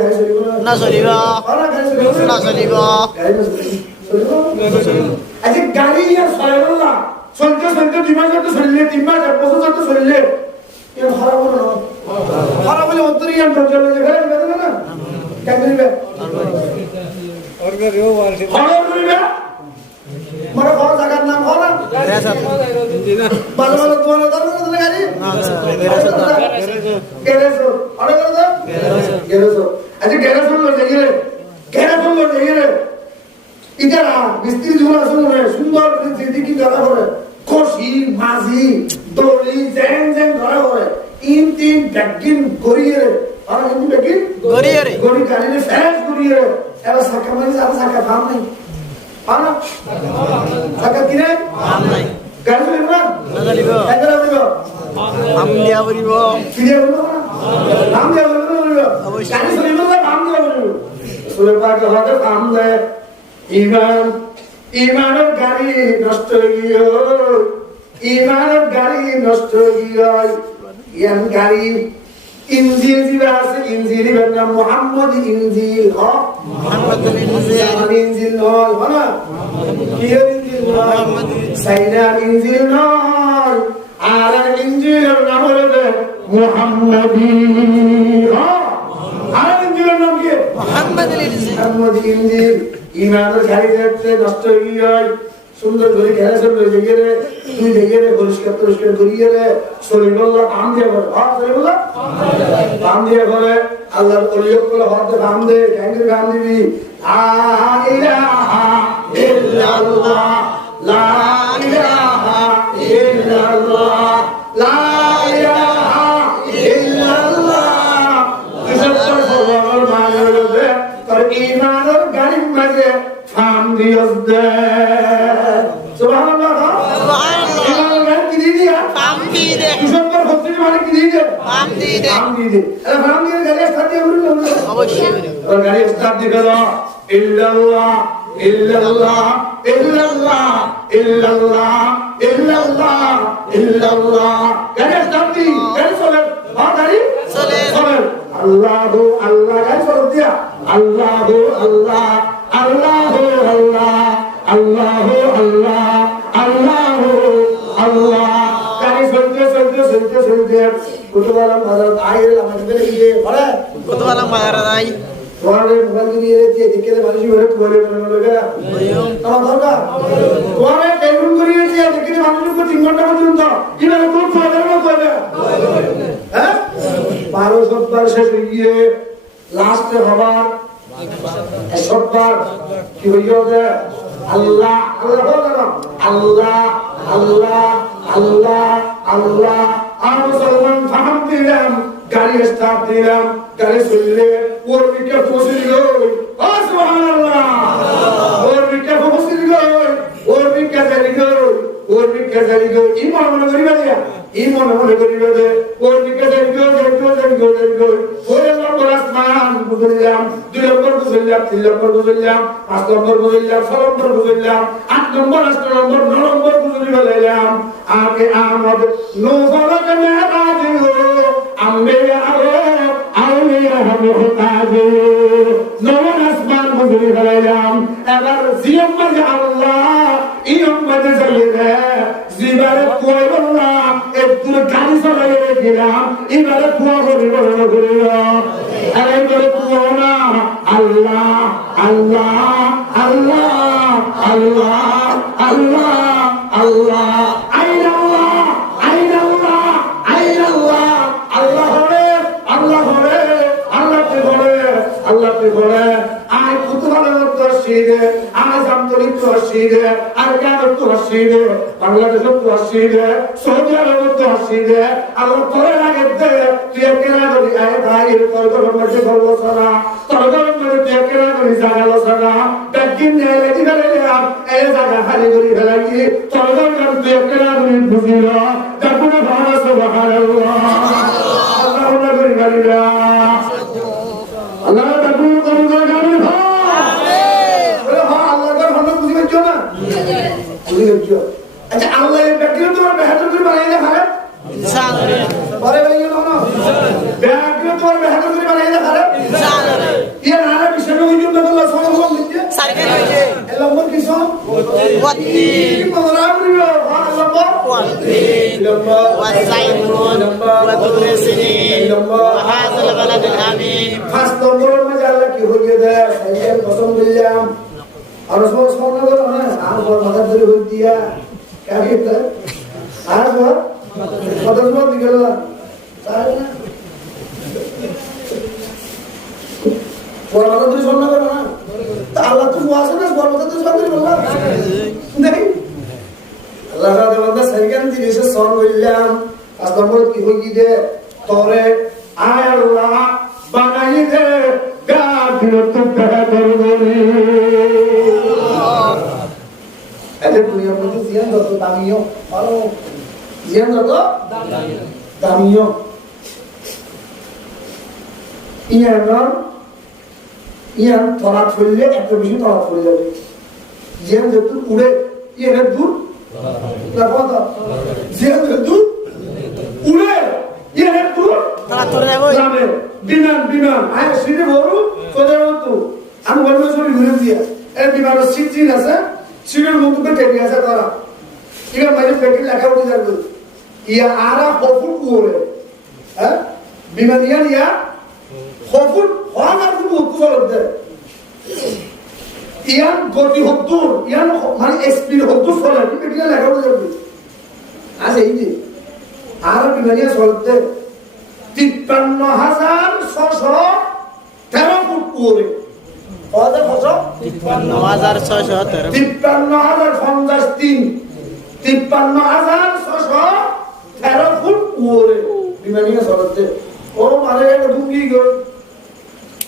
গাড়ি চলিব না চলিব না গাড়ি চলিব না চলিব গাড়ি চলিব আচ্ছা গাড়ি আর চলাইব না চলতে দুই মাস চলতে চলিলে 3 মাস 1 বছর চলতে চলিলে এর খারাপ হলো না খারাপ হলে অন্তরিয়ান চলে যায় গাড়ি না কেন দিবে অর্গারিও ওয়ার্ড ভালো করিবে মরে কোন জায়গার নাম হলো ভালো ভালো তোমার দরকার না গাড়ি গ্যারেজ আরে দাদা গ্যারেজ আচ্ছা গ্যারেজ হলো যাইরে ইতারা মিস্ত্রি জোড়া শুনে সুন্দর দিদি ধরা করে খুশি মাঝি দড়ি জেন ধরা করে তিন ব্যাগিন গড়িয়ে আর কিন্তু ব্যাগিন গড়ি গাড়িতে ফেস গড়িয়ে এবার সাকা মানে সাকা দাম নাই আনা সাকা কিনে দাম নাই গাড়ি চলিব না চলিব এত চলিব দাম দিয়া বলিব কি দিয়া বলিব দাম দিয়া বলিব গাড়ি চলিব না দাম দিয়া বলিব চলে পাকে হতে দাম দেয় ইমানের গাড়ি নষ্ট হইও ইমানের গাড়ি নষ্ট হইও ইয়ান গাড়ি ইনজিল দিবা আছে ইনজিল এর নাম মুহাম্মদ ইনজিল ইনজিল নয় না কি ইনজিল মুহাম্মদ সাইনা ইনজিল নয় আর ইনজিলের নাম হলো মুহাম্মদি আর ইনজিলের নাম কি মুহাম্মদ ইনজিল ইমানের গাড়ি দেখতে নষ্ট হয়ে যায় সুন্দর করে খেলা চলবে যেগেরে তুই যেগেরে পরিষ্কার করিয়ে রে শরীরুল্লাহ কাম দিয়ে করে শরীরুল্লাহ কাম দিয়ে করে আল্লাহর অলিয়ত করে হতে কাম দে ক্যাঙ্গের কাম দিবি লা ইলাহা ইল্লাল্লাহ লা ইলাহা ইল্লাল্লাহ লা ইলাহা ইল্লাল্লাহ কিসব ফরমান মানে হলো তোর ইমানের গাড়ির মাঝে ফাম দিয়স দে সুবহানাল্লাহ সুবহানাল্লাহ ইমানের গাড়ি কি দিয়া ফাম দি দে কিসব কর হচ্ছে মানে কি দিয়ে ফাম দি দে আরে ফাম দিয়ে গাড়ি স্টার্ট দিয়ে বলুন অবশ্যই তোর গাড়ি স্টার্ট দিয়ে দাও ইল্লাল্লাহ ইল্লাল্লাহ ইল্লাল্লাহ ইল্লাল্লাহ ইল্লাল্লাহ ইল্লাল্লাহ গাড়ি স্টার্ট দি গাড়ি চলে গাড়ি চলে আল্লাহু আল্লাহ গাড়ি চলে দিয়া আল্লাহু আল্লাহ আল্লাহু আল্লাহ আল্লাহু আল্লাহ আল্লাহু আল্লাহ গাড়ি চলতে কুতুবালাম বাজার আইরে আমাদের গিয়ে বলে কুতুবালাম বাজার আই তোরে মোবাইল দিয়ে রেখে দেখে মানুষ বলে তোরে বলে আমার দরকার তোরে টেলিফোন করিয়ে দিয়ে দেখে মানুষকে 3 ঘন্টা পর্যন্ত কিভাবে কোন ফাদার মত হবে হ্যাঁ 12 সপ্তাহ শেষ হয়ে গিয়ে লাস্টে হবার সপ্তাহ কি হইও যে আল্লাহ আল্লাহ আল্লাহ আল্লাহ আল্লাহ আর মুসলমান ফাহাম দিলাম গাড়ি স্টার্ট দিলাম গাড়ি চললে ওর দিকে ফসিল গই সুবহানাল্লাহ ওর দিকে ফসিল গই ওর দিকে জারি গই ইমান মনে করিবা দিয়া ইমান মনে করিবা দে ওর দিকে জারি গই ওরে নম্বর আসমান বুঝলাম 2 নম্বর বুঝলাম 3 নম্বর বুঝলাম 5 নম্বর বুঝলাম 6 নম্বর বুঝলাম 8 নম্বর 8 নম্বর 9 নম্বর বুঝলাম আগে আমদ নো ফলক মেরাজ গো আম্বিয়া আউলিয়া মুহতাজ নবন আসমান বুঝলি ফেলাইলাম এবার জিয়ম মাঝে আল্লাহ ইয়ম মাঝে চলে জিবারে কই বললাম একটু গাড়ি চালাইয়ে গেলাম এবারে কুয়া করে করিল আরে বলে কুয়া না আল্লাহ আল্লাহ আল্লাহ আল্লাহ আল্লাহ আল্লাহ আইনাল্লাহ আইনাল্লাহ আইনাল্লাহ আল্লাহ হরে আল্লাহ হরে আল্লাহ তে হরে দে আরকানের তো হাসি দে বাংলাদেশের তো হাসি দে সৌদি আরবের তো হাসি দে আল্লাহ তোরে লাগে দে তুই কেনা করি আয় ভাই তোর ঘরের মধ্যে গল্প শোনা তোর ঘরের মধ্যে তুই কেনা করি জাগালো শোনা ডাকিন নেই লেগে গেলে এই জায়গা খালি করি ফেলাই তোর ঘরের তুই কেনা করি বুঝিল ডাকুনে ভাড়া সুবহানাল্লাহ আল্লাহ করি গালিলা আল্লাহ ডাকুন করি গালি আচ্ছা আল্লাহ ব্যক্তিগত তোমার বেহাদুর করে বানাই না খারাপ পরে বলে গেল না ব্যক্তিগত তোমার বেহাদুর করে বানাই না খারাপ ইয়া নানা বিষয় ওই জন্য আল্লাহ সুবহানাহু লিখে সারকেল হইছে এর নম্বর কি সব 32 নম্বর আল্লাহ নম্বর ওয়াসাইনুন ওয়া তুরসিনিন ওয়া হাযাল বালাদুল আমিন ফার্স্ট নম্বরের মধ্যে আল্লাহ কি হইয়ে দেয় সাইয়ের প্রথম বললাম আর সব সামনে করো না আর বড় মাথা ধরে হই দিয়া কাহিতে আর বড় মাথা ধরে দিগল তাই না বড় মাথা ধরে সামনে করো না তা আল্লাহ তো ওয়াসে না বড় মাথা ধরে সামনে করো না নাই আল্লাহ তাআলা বান্দা সাইকেন দিয়েছে সন বললাম আজ নম্বর কি হই দে তোরে আয় আল্লাহ বানাই দে গাদিও তো বেহতর করি এতে দুনিয়ার মধ্যে জিয়ান যত দামিও ভালো জিয়ান যত দামিও ইয়ান তলাত ফেললে এত বেশি তলাত ফেলে যাবে জিয়ান যত উড়ে ইয়ানের দূর না কথা জিয়ান যত উড়ে ইয়ানের দূর তলাত ফেলে যাবে বিমান বিমান আয় সিনে বড় সোজা তো আমি বলবো সব ঘুরে দিয়া এই বিমানের সিট আছে সিনের মধ্যে কেটে আছে তারা ইয়া মানে পেটে লেখা উঠে যাবে ইয়া আরা হফুল কুরে হ্যাঁ বিমান ইয়া হফুল হাজার ফুট উত্তর ইয়ান গতি হদ্দুর ইয়ান মানে স্পিড হদ্দুর চলে পেটে লেখা উঠে যাবে আজ এই যে আরা বিমান ইয়া চলতে 53,613 ফুট কুরে কত কত 53,613 53,613 ফুট কুরে বিমানিয়া চলতে ও মানে এটা ঢুকি গো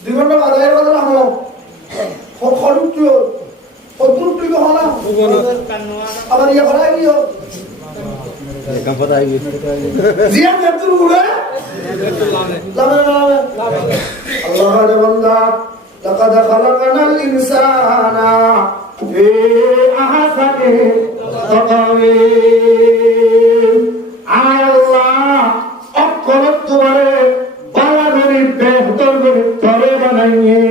2 ঘন্টা বাজারে বদলা আমো খড়ুট কতটুকু কি হলা আবার ইয়া করা গিয়ে কাম পতা আই জিয়া মেতুর গুড়ে আল্লাহ বান্দা لقد خلقنا الإنسان في أحسن تقويم আয় আল্লাহ অক্ষরত তোমারে বালা করে বেহতর করে তরে বানাইয়ে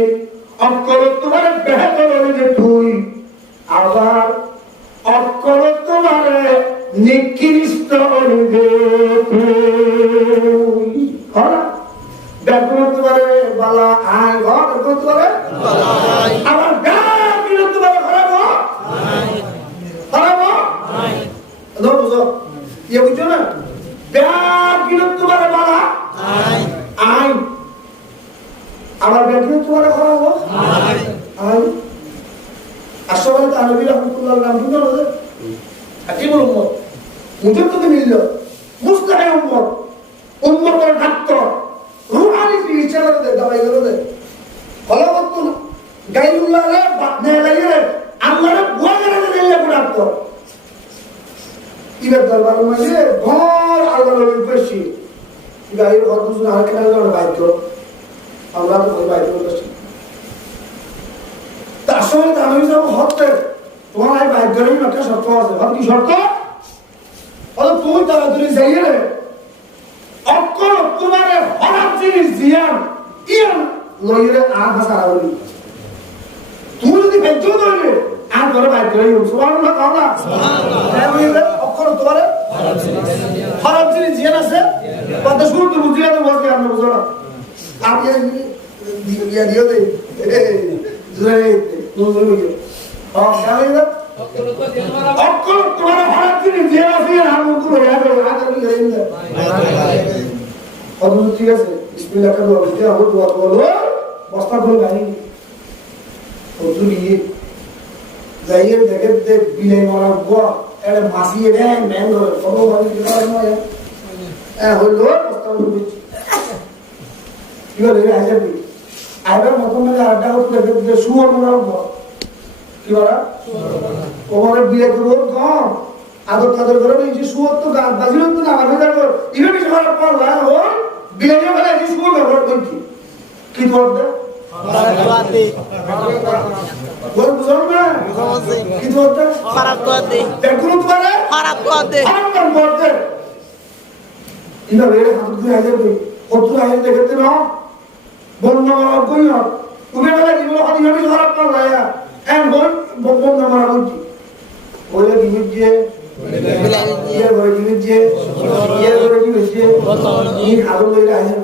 অক্ষরত তোমারে বেহতর করে তুই আবার অক্ষরত তোমারে নিকৃষ্ট করে তুই হ্যাঁ দেখো তোমারে বালা আয় ঘর দেখো তোমারে আমার গান বিরত তোমারে খারাপ খারাপ না বুঝো ইয়ে বুঝছো না গান বিরত তোমারে বালা আয় আমার ব্যাগিরত তোমারে খারাপ আয় আসলে তানবী রাহমাতুল্লাহ নাম শুনো না আকিবুল উম্মত মুজাদ্দিদ মিলল মুস্তাহিদ উম্মত উম্মতের ডাক্তার রুহানি চিকিৎসা দে দবাই দে ফলবত গাইলুল্লাহ রে বাদনে লাগিয়ে আল্লাহর বুয়া করে দিলে ডাক্তার ইবে দরবার মানে ঘর আল্লাহর উপরেছি গাইর কথা শুনে আর কেন না বাইক আমরা তো বাইক করতেছি তার সঙ্গে আমি যাব হতে তোমার এই বাইক গাড়ি একটা শর্ত আছে ভাব কি শর্ত অত তুই তাড়াতাড়ি যাইয়ে রে অক্ষর তোমার হরাম জিনিস জিয়ান ইয়ান লইরে আর ভাষা আরবি তুমি যদি বেজ্জো ধরলে আর ধরে বাইক গাড়ি সুবহানাল্লাহ তাআলা সুবহানাল্লাহ অক্ষর তোমার হরাম জিনিস জিয়ান আছে কত শুরু তো বুঝিয়া তো বলতে আমরা বুঝো না আপনি দিয়া দিও দে জুরে নজর হইও কেমন অক্ষর তোমার হরাম জিনিস জিয়ান আছে আর মুকুর হয়ে যাবে আর কি করেন না অদ্ভুত ঠিক আছে বিসমিল্লাহ করে বলতে হবে দোয়া বলো বস্তা করে গাড়ি অদ্ভুত নিয়ে যাইয়ে দেখে বিলে মারা গোয়া এটা মাসিয়ে ব্যাং ব্যাং করে কত ভাবে কি করার নয় হইল কি বলে আইজাবি আইবার মতন মানে আড্ডা হতে দেখে শুয়োর মারা কি বলা কোমরে বিলে করবো কম আদর তাদের করে এই যে শুয়োর তো গাছ বাজিল তো না আমার যাবো ইভেন কিছু করার পর না ও বিলে যে বলে এই শুয়োর ব্যবহার করছি কি করবে বল বুঝো না কি করবে খারাপ করতে দেখুন তোমারে খারাপ করতে খারাপ করতে ইনা রে হাত ধুই আইলে কত আইলে দেখতে না বন্ধ মারা কই না তুমি বলে জীবন হাতি ভাবে খারাপ কর লায়া এন বল বন্ধ মারা কই ওরে দিবিজে ইয়ে করে দিবিজে ইয়ে করে দিবিজে ই খালো লই আইলে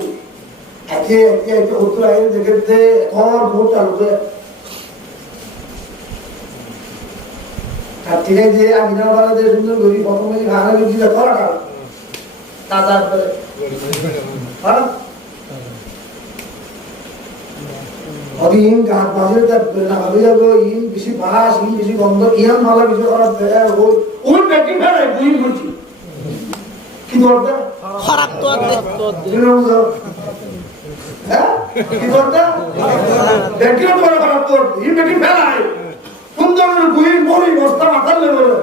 একে একে একে কত আইলে দেখতে ঘর বহুত চালু করে ঠিক আছে যে আমি না বাংলাদেশ সুন্দর করি প্রথমে গানা লিখি করা কাল তাজা করে হ্যাঁ অদিন গান বাজে তা না হবে যাবো ইন বেশি বাস ইন বেশি গন্ধ ইয়াম মালা কিছু করা দেয় ওই ব্যক্তি ফেলে বুঝি বুঝি কি করতে খারাপ করতে হ্যাঁ কি করতে ব্যক্তি তো খারাপ করতে ইন ব্যক্তি ফেলায় সুন্দর বুঝি মরি বস্তা মাথার লেভেলে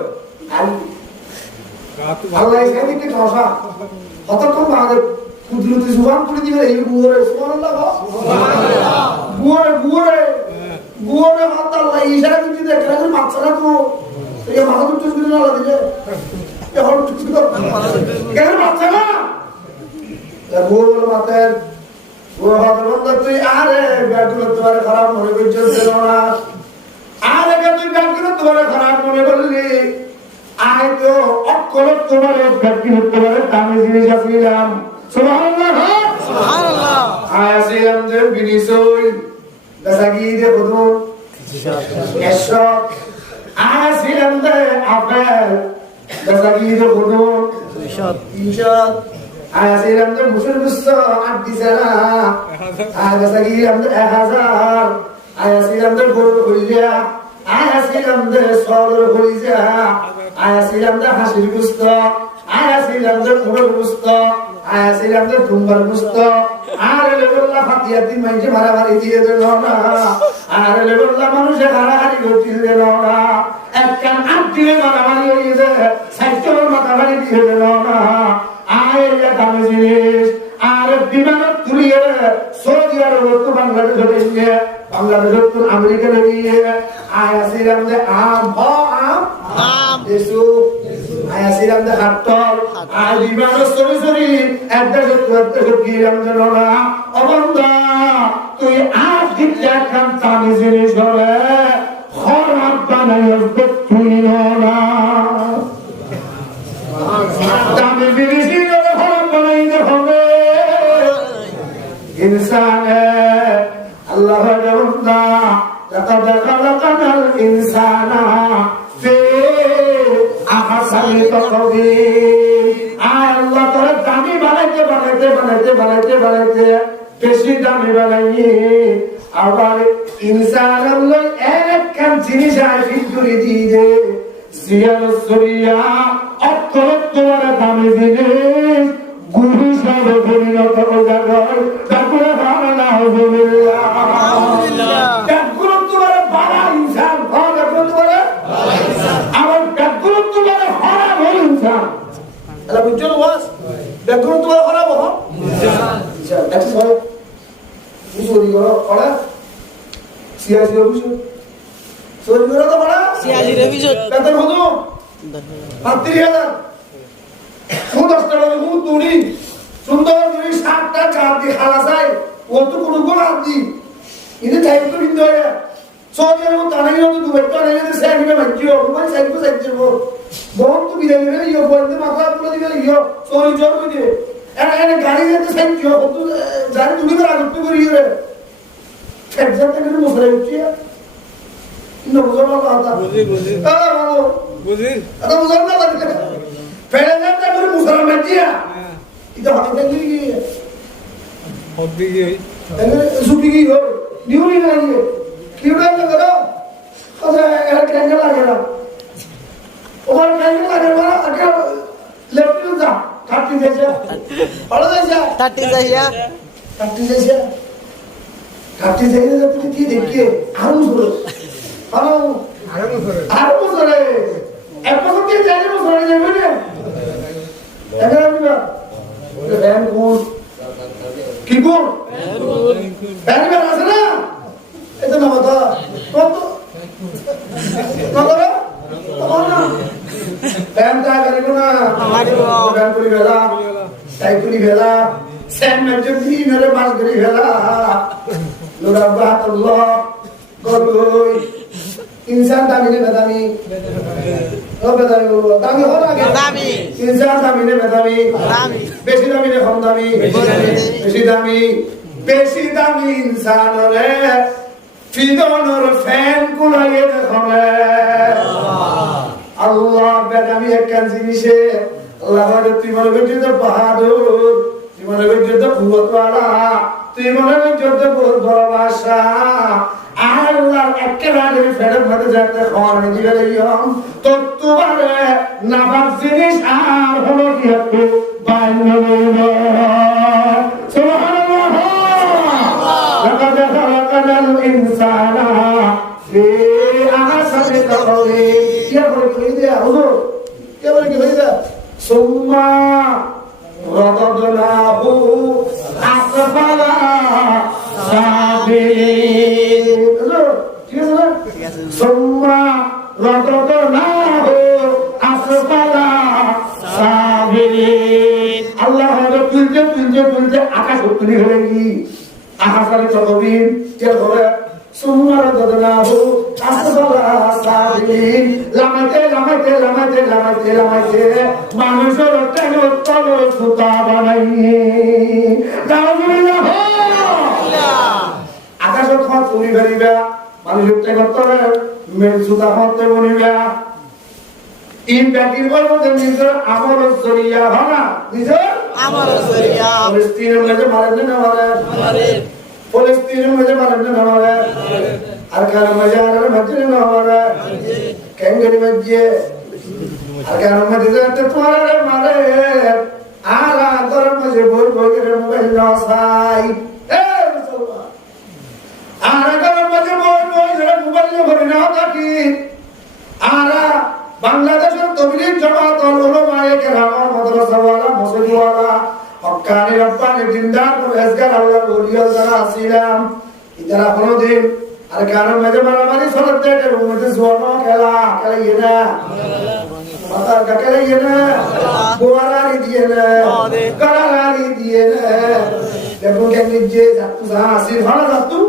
আল্লাহ এখানে ঠসা কতক্ষণ আমাদের কুদরতি জুবান করে দিবে এই গুয়ারে সুবহানাল্লাহ গুয়ারে হাত আল্লাহ ইশারা দিতে দেখে না মাছরা তো এই মাথা তো টুস করে না লাগে এখন টুস করে কেন মাছরা গুয়ারে মাথার গুয়ারে বন্ধ তুই আরে ব্যাগুলো তোমার খারাপ মনে করছিস না আরে তুই ব্যাগুলো তোমার খারাপ মনে করলি আয় তো অক্ষর তোমার ব্যাগুলো তোমার দামি জিনিস আসিলাম সুবহানাল্লাহ সুবহানাল্লাহ আসিলাম যে বিনিসই দাসাগি দে বদন এসো আসিলাম যে আপেল দাসাগি দে বদন ইনশাত আসিলাম যে মুসুর মুস্ত আদিসারা দাসাগি আমরা 1000 আসিলাম যে গরু হইয়া আসিলাম যে সর হইয়া আসিলাম যে হাসির গুস্ত আসিলাম যে মুরগ গুস্ত আসিলাম যে তুম্বার গুস্ত আর লেবল্লা ফাতিয়াতি মাইজে মারামারি দিয়ে দিল না আর লেবল্লা মানুষে হারাহারি করতে দিল না একটা আট দিলে মারামারি হয়ে যায় সাইকেলের মারামারি দিয়ে দিল না আয় দামি জিনিস আর বিমানত তুলিয়ে সৌদি আরব তো বাংলাদেশ নিয়ে বাংলাদেশ তো আমেরিকা নিয়ে আয় আসিলাম যে আম আম এসো আয় আসিলাম যে হাটল আর বিমানত সরি একটা গিরাম যেন না অবন্ধা তুই আর দিকটা খান দামি জিনিস হলে খরাব বানাই তুই না দামি জিনিস খরাব বানাইতে হবে ইনসান আল্লাহ বন্দা লাকাদ খালাকানাল ইনসানা ফি আহসানি তাকওয়িম আল্লাহ তাআলা দামি বানাইতে বেশি দামি বানাইয়ে আবার ইনসান আল্লাহ একখান জিনিস আইফিল করে দিয়ে জিয়াল সুরিয়া অত্যন্ত দামি জিনিস গুরু সব পরিণত হয়ে যাবে তারপরে ভালো না হবে ব্যাগুরত্ব বলে বাড়া ইনসান ব্যাগুরত্ব বলে আবার ব্যাগুরত্ব বলে খারাপ হল ইনসান এটা বুঝছো বাস ব্যাগুরত্ব বলে খারাপ হল ইনসান এটা সব বুঝলি করো ওরা সিয়াসি বুঝছো সরি করো তো বড়া সিয়াজি রেভিশন বেতন হতো 35000 10 টাকা তুলি সুন্দর করে 7টা চার দিয়ে খালা যায় ও তো কোনো গোড়া দি ইনি টাইপ তো বিন্দু হয় সোজের মতো আনাই হতো দুবার তো আনাই তো স্যার নিবে বাচ্চিও মোবাইল সাইড তো সাইড দেবো বহুত তো বিদায় নিবে ইয়ো বলতে মাথা পুরো দিবে ইয়ো সরি জোর করে দিবে এনে গাড়ি যেতে সাইড দিও কত জানি তুমি তো আগত করি রে এক্সাক্ট করে মশলা হচ্ছে ইনো বুঝো না কথা বুঝি ভালো বুঝি এটা বুঝো না লাগে ফেলে যাতে করে মশলা মাটিয়া এটা হাতে দিয়ে গিয়ে হদ দিয়ে গিয়ে সুপি গিয়ে নিউরি না গিয়ে কিউড়া না করো আচ্ছা এর কেন লাগে না ওর কেন লাগে না আগে লেফট যা কাটি দেছে ভালো দেছে থার্টি যাইয়া কাটি দেছে কাটি দেছে তুমি কি দেখে আরো বছর আরো বছর এক বছর দিয়ে যাই বছর যাবে না এখানে আমরা ভ্যান কোন কি কোন ভ্যান ভ্যান আছে না এটা না কথা কত কত রে ভ্যান তা করে না ভ্যান করি বেলা সাইকেলি বেলা সেন মেজর দি মেরে মাস করি বেলা লোরা বাহাতুল্লাহ গলগই ইনসান দামি নে বেদামি ও বেদামি বলবো দামি হল আগে দামি ইনসান দামি নে বেদামি দামি বেশি দামি নে কম দামি বেশি দামি বেশি দামি ইনসান রে ফিদনর ফ্যান কুলাইয়ে দেখবে আল্লাহ বেদামি একখান জিনিসে আল্লাহ বলে তুই মনে করছিস তো বাহাদুর তুই মনে করছিস তো কুয়াতওয়ালা তুই মনে করছিস তো বহুত বড় বাদশা আল্লাহ একেবারে ফেরত মধ্যে যাতে খাওয়ানো দিবে ইয়ম তো তোমারে নাফাক জিনিস আর হলো কি একটু বাইরে বলবো সুবহানাল্লাহ লাকাদ খালাকাল ইনসানা ফি আহসানি তাকওয়িম কি বলে কি দিয়া হুজুর কি বলে কি হইদা সুম্মা রাদাদনাহু আসফালা সাবিলিন ঠিক আছে সুম্মা রাদাদনাহু আসফালা সাবিলিন আল্লাহ হলো তুলতে আকাশ উত্তরি হয়ে গি আকাশের চকবিন কে ধরে সুম্মা রাদাদনাহু আসফালা সাবিলিন লামাইতে মানুষের কেন তলর সুতা বানাই আকাশত হাত তুলি ফেলিবা মানুষের কেন তলে মেল সুতা হাতে বনিবা এই ব্যক্তির মধ্যে নিজের আমল জরিয়া হনা নিজের আমল জরিয়া ফিলিস্তিনের মধ্যে মারেন না মারে ফিলিস্তিনের মধ্যে মারেন না মারে আর কার মজা আর মজা না মারে কেঙ্গরি মধ্যে আর কার মধ্যে যেতে তোরে মারে আর তোর মধ্যে বই করে মোবাইল নসাই এ মুসলমান আর কার মধ্যে বই করে মোবাইল ভরে না থাকি আর বাংলাদেশের তবলিগ জামাত উলামায়ে কেরাম মাদ্রাসাওয়ালা মসজিদওয়ালা হক্কানি রব্বানি দিনদার পরহেজগার আল্লাহর ওলিয়া যারা আছিলাম এরা কোনদিন আর কারণ মধ্যে মারামারি চলতে দেয় এর মধ্যে জোয়ানো খেলা ইনা মাথা কাকেলা ইনা গোয়ারারি দিয়ে না গরারারি দিয়ে না দেখো কেন যে যাতু যা আসির ভালো যাতু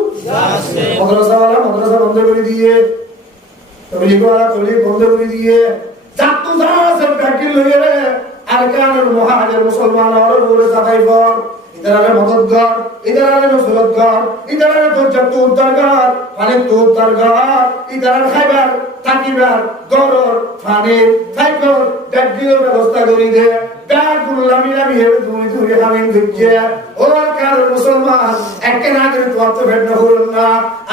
মাদ্রাসাওয়ালা মাদ্রাসা বন্ধ করে দিয়ে তবলিগ বন্ধ করে দিয়ে যাতু যা সব কাকি লইয়ে রে আর কারণ মুহাজির মুসলমান আর বলে সাকাই পর ইদারে মদদগার ইদারে নসরতগার ইদারে তো যাতু উদ্ধারগার মানে তো উদ্ধারগার ইদারে খাইবার থাকিবার গরর ফানে ফাইকর ডাকির ব্যবস্থা করি দে ব্যাগুলো লামি হেরে তুমি হামিন দিচ্ছে ওর কারণ মুসলমান একে না করে তোমার তো ভেট হল না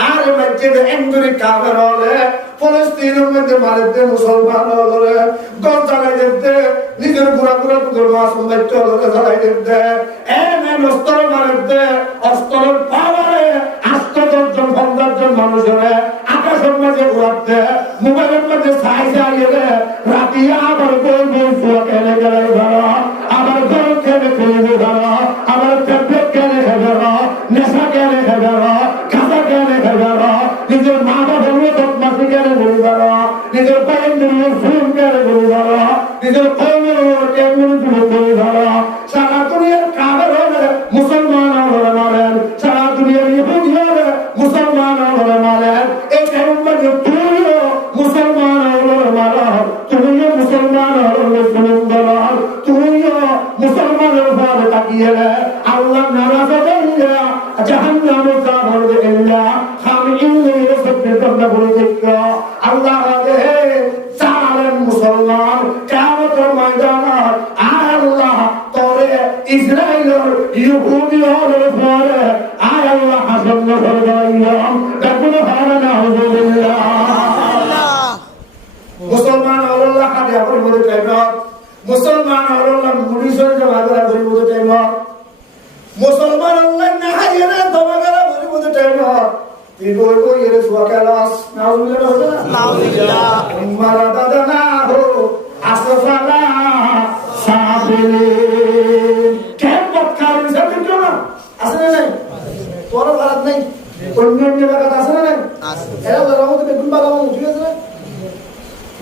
আর মসজিদে এমদুরি কাফের হলে ফলস্তিনের মধ্যে মারিতে মুসলমান হলে গল জ্বালাই দিতে নিজের বুড়া তোর মাসুম বাচ্চা হলে জ্বালাই দিতে এমন অস্তর মারিতে অস্তরের পাওয়ারে ৮০০ জন মানুষের আকাশের মাঝে উড়াতে মোবাইলের মধ্যে ছাই চালিয়ে রাতি আবার বই শুয়া কেনে গেলে ধরো আবার গরম খেলে খেলে ধরো আবার ট্যাবলেট কেনে ধরো নেশা কেনে ধরো খাতা কেনে ধরো নিজের মা বাবার বদমাশি কেনে বলি ধরো নিজের বাইরের ফুল কেনে বলি ধরো নিজের কৌমের কেমন বলি ধরো সারা দুনিয়ার কাবের হলে মুসলমান হলে মারেন সারা দুনিয়ার ইহুদি হলে মুসলমান হলে মারেন এই কেমন মাঝে তুমিও মুসলমান হলে মারা তুমিও মুসলমান হলে সুন্দর তুমিও মুসলমানের উপর তাকিয়ে আল্লাহ নারাজ হইয়া জাহান্নামে যাবে ইল্লা খামিইল্লি রাসূলুল্লাহ বলে দেখো আল্লাহ রে জালেম মুসলমান কিয়ামতের ময়দানে আল্লাহ তোরে ইসরাইলের ইহুদিদের উপরে আল্লাহ হাসন করবে দেখুন হারানা হুজুরিল্লাহ ইয়া করিব টাইম মুসলমান আল্লাহ মুড়ি সরে জমা করা করিব টাইম মুসলমান আল্লাহ না হাইরে জমা করা করিব টাইম তুই বলবো এর সুয়াকালাস নাউজুবিল্লাহ হবে না নাউজুবিল্লাহ উম্মারা দাদানা হো আসফালা সাবিলে কেমত কারণ সাথে কেন আছে না নাই তোর ভারত নাই অন্য অন্য জায়গা আছে না নাই আছে এরা যারা আমাদের বেগুন বাগাবো ঠিক আছে না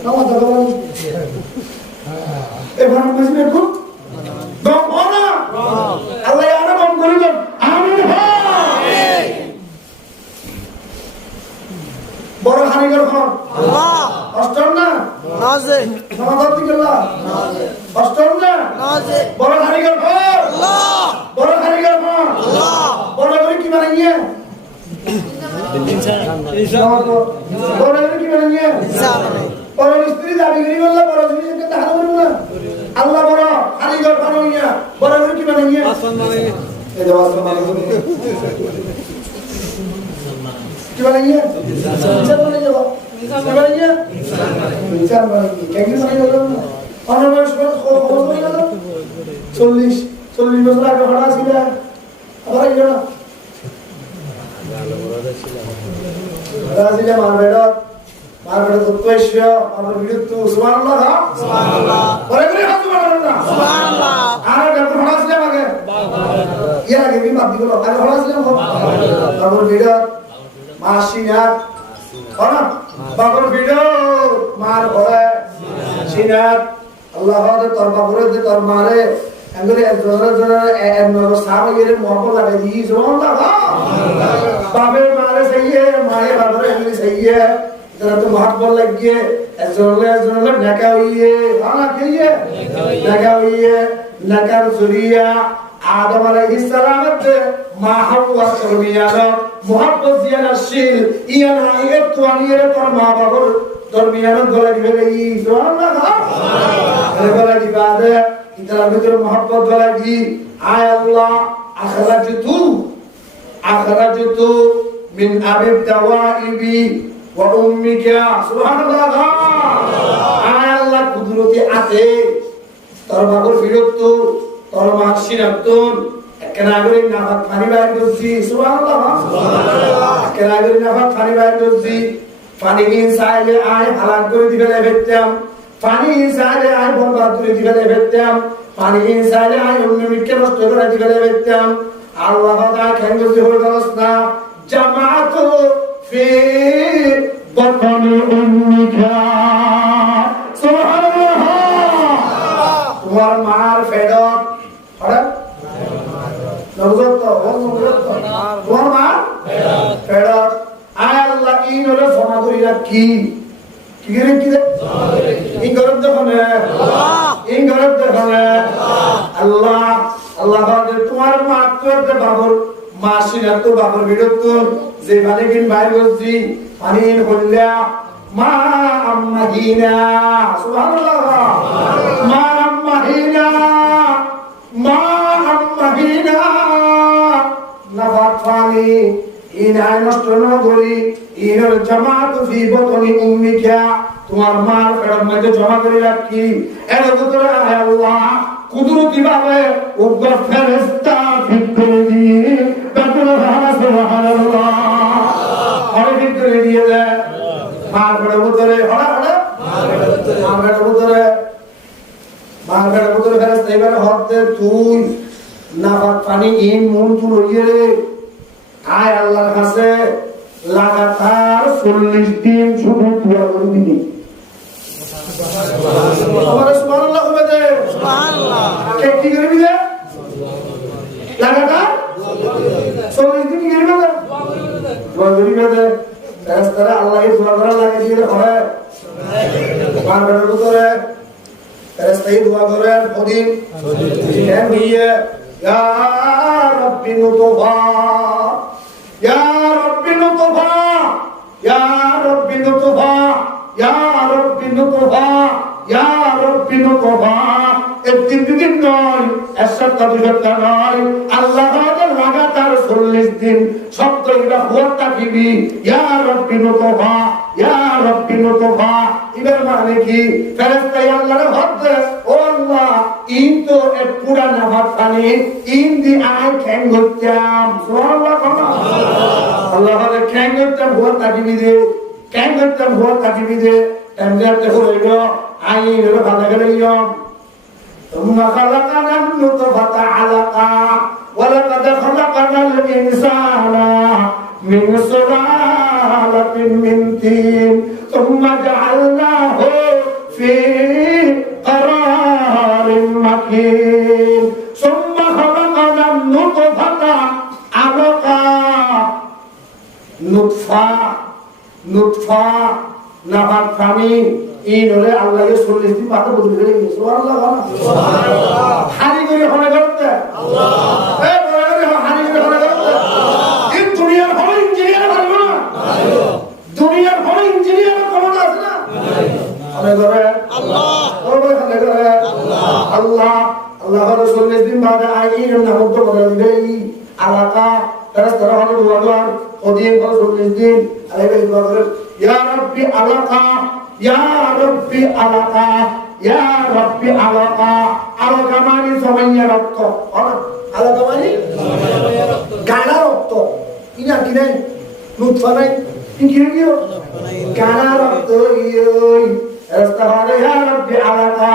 নাও দাদা বল এবার মাঝে বেগুন দম না আল্লাহ আর বম করে দেন আমিন আমিন বড় হানিকর হন আল্লাহ অষ্টম না নাজে সমাধান দিকেলা অষ্টম না নাজে বড় হানিকর হন আল্লাহ বড় হানিকর হন আল্লাহ বড় করে কি বানাইয়ে বড় করে কি বানাইয়ে সামনে বড় স্ত্রী দাবি করি বললে বড় জিনিসকে তাহার করব না আল্লাহ বড় হানিকর বানাইয়া বড় করে কি বানাইয়ে এই যে আসমান বানাইয়ে কি বানাইয়ে ইনসান বানাইয়ে কি বানাইয়ে ইনসান বানাইয়ে কেমন বানাইয়ে না অনবরত খবর বানাইয়ে 40 বছর আগে ভাড়া ছিল আবার এই না রাজিলা মারবেড়া তো এসে আমার বিরুদ্ধ সুবহানাল্লাহ সুবহানাল্লাহ পরে করে হাত সুবহানাল্লাহ সুবহানাল্লাহ আর কত ভাড়া ছিল আগে ইয়া আগে বি মাপ দিলো আর ভাড়া ছিল আমার বিরুদ্ধ মাসিনাত না বাবর বিরুদ্ধ মার ঘরে সিনাত আল্লাহ হাদে তোর বাবরে দে তোর মারে अंदर जोरा साहब ये मोहब्बत लगे जी सुभान अल्लाह बाबे मारे सही है माए बाबरे अंदर सही है जरा तो मोहब्बत लग गए जोरले नका हुई है हां क्या है नका हुई है नका सुरिया आदम अलैहि सलाम ते मा हवा तरबियाना मोहब्बत जियाना शील इयाना ये तुआनिरे पर मा बाबर तरबियाना गला दिबे सुभान अल्लाह गला दिबादे इधर भीतर मोहब्बत लगी आय अल्लाह अखरजतु मिन अबिब दवाइबी व उम्मिका सुभान अल्लाह आय अल्लाह कुदरती आते তোর বাবুর বিরুদ্ধ তোর মাসিনাতুন একনাগরি নাফাত পানি বাইর করছি সুবহানাল্লাহ একনাগরি নাফাত পানি বাইর করছি পানি ইনসাইলে আয় হালাল করে দিবে বেচ্চাম পানি ইনসাইলে আয় বরবাদ করে দিবে বেচ্চাম পানি ইনসাইলে আয় অন্য মিটকে নষ্ট করে দিবে বেচ্চাম আল্লাহ তাআলা কেন বলতে হলো না জামাতু ফি বতনি উম্মিকা সুবহানাল্লাহ তোমার মার ফেডত আরে নবজত তোমার মার ফেডত আয় আল্লাহ ইন হলো সমাদরিয়া কি রে কি রে ইন গরব দেখনে আল্লাহ ইন গরব দেখনে আল্লাহ আল্লাহ তোমার মা তো বাবর মাসিনা তো বাবর বিরত যে মানে কিন বাইর করছি পানি হল্লা মা আম্মাহিনা সুবহানাল্লাহ মা আম্মাহিনা মা আম্মাহিনা নাফাত পানি ইনায় নষ্ট না করি ইনার জামাত ফি বতনি উম্মিকা তোমার মার পেটের মধ্যে জমা করে রাখি এর ভিতরে আয় আল্লাহ কুদরতি ভাবে উগ্র ফেরেশতা ঠিক করে দিয়ে তারপরে সুবহানাল্লাহ আর ভিতরে দিয়ে দেয় মার পেটের ভিতরে হড়া হড়া মার পেটের ভিতরে ফেরেশতা এবারে হতে তুই নাফাত পানি ইন মন তুল হইয়ে রে আয় আল্লাহর কাছে লাগাতার 40 দিন শুধু দোয়া করে দিবি সুবহানাল্লাহ হবে দে সুবহানাল্লাহ কে কি করবি দে লাগাতার 40 দিন কি করবি দে দোয়া করবি দে ফেরেশতারা আল্লাহকে দোয়া করা লাগে দিয়ে হয় মারবের ভিতরে ফেরেশতাই দোয়া করে প্রতিদিন কেন হইয়ে ইয়া রাব্বি নুতফা ইয়া রাব্বি নুতফা ইয়া রাব্বি নুতফা ইয়া রাব্বি নুতফা ইয়া রাব্বি নুতফা এই তিন নয় একসাথে দুইটা নয় আল্লাহ তাআলা লাগাতার 40 দিন সব কইরা হুয়া তাকিবি ইয়া রাব্বি নুতফা ইয়া রাব্বি নুতফা এবার মানে কি ফেরেশতা আল্লাহর হদ ও আল্লাহ ইন তো এক পুরা নাফাত পানি ইন দি আই খ্যাং গত্যাম সুবহানাল্লাহ আল্লাহ হলে খ্যাং গত্যাম হুয়া তাকিবি দে খ্যাং গত্যাম হুয়া তাকিবি দে এমজাতে হলো আইন হলো ভালো গেল ইয়ম ثم خلقنا النطفة علقة ولقد خلقنا الإنسان من سلالة من طين ثم جعلناه في قرار مكين ثم خلقنا النطفة علقة نطفة নাফাত পানি ইন হলে আল্লাহকে 40 দিন পাতা বদলে গেলে সুবহানাল্লাহ সুবহানাল্লাহ হারি করে হবে করতে আল্লাহ এই বড় করে হারি করে হবে করতে এই দুনিয়ার বড় ইঞ্জিনিয়ার পারবে না দুনিয়ার বড় ইঞ্জিনিয়ার ক্ষমতা আছে না হবে করে আল্লাহ হবে করে আল্লাহ আল্লাহ আল্লাহর 40 দিন বাদে আইন নামক বদলে দেই আলাকা ফেরেশতারা হলো দুয়ার ওদিন 40 দিন আলাইবে বদলে ইয়া রাব্বি আলাকা ইয়া রাব্বি আলাকা ইয়া রাব্বি আলাকা আলাকা মানে সময় রক্ত আলাকা মানে গানা রক্ত ইনা কি নাই নুতফা নাই কি গিয়ে গানা রক্ত ইয় রাস্তা হলো ইয়া রাব্বি আলাকা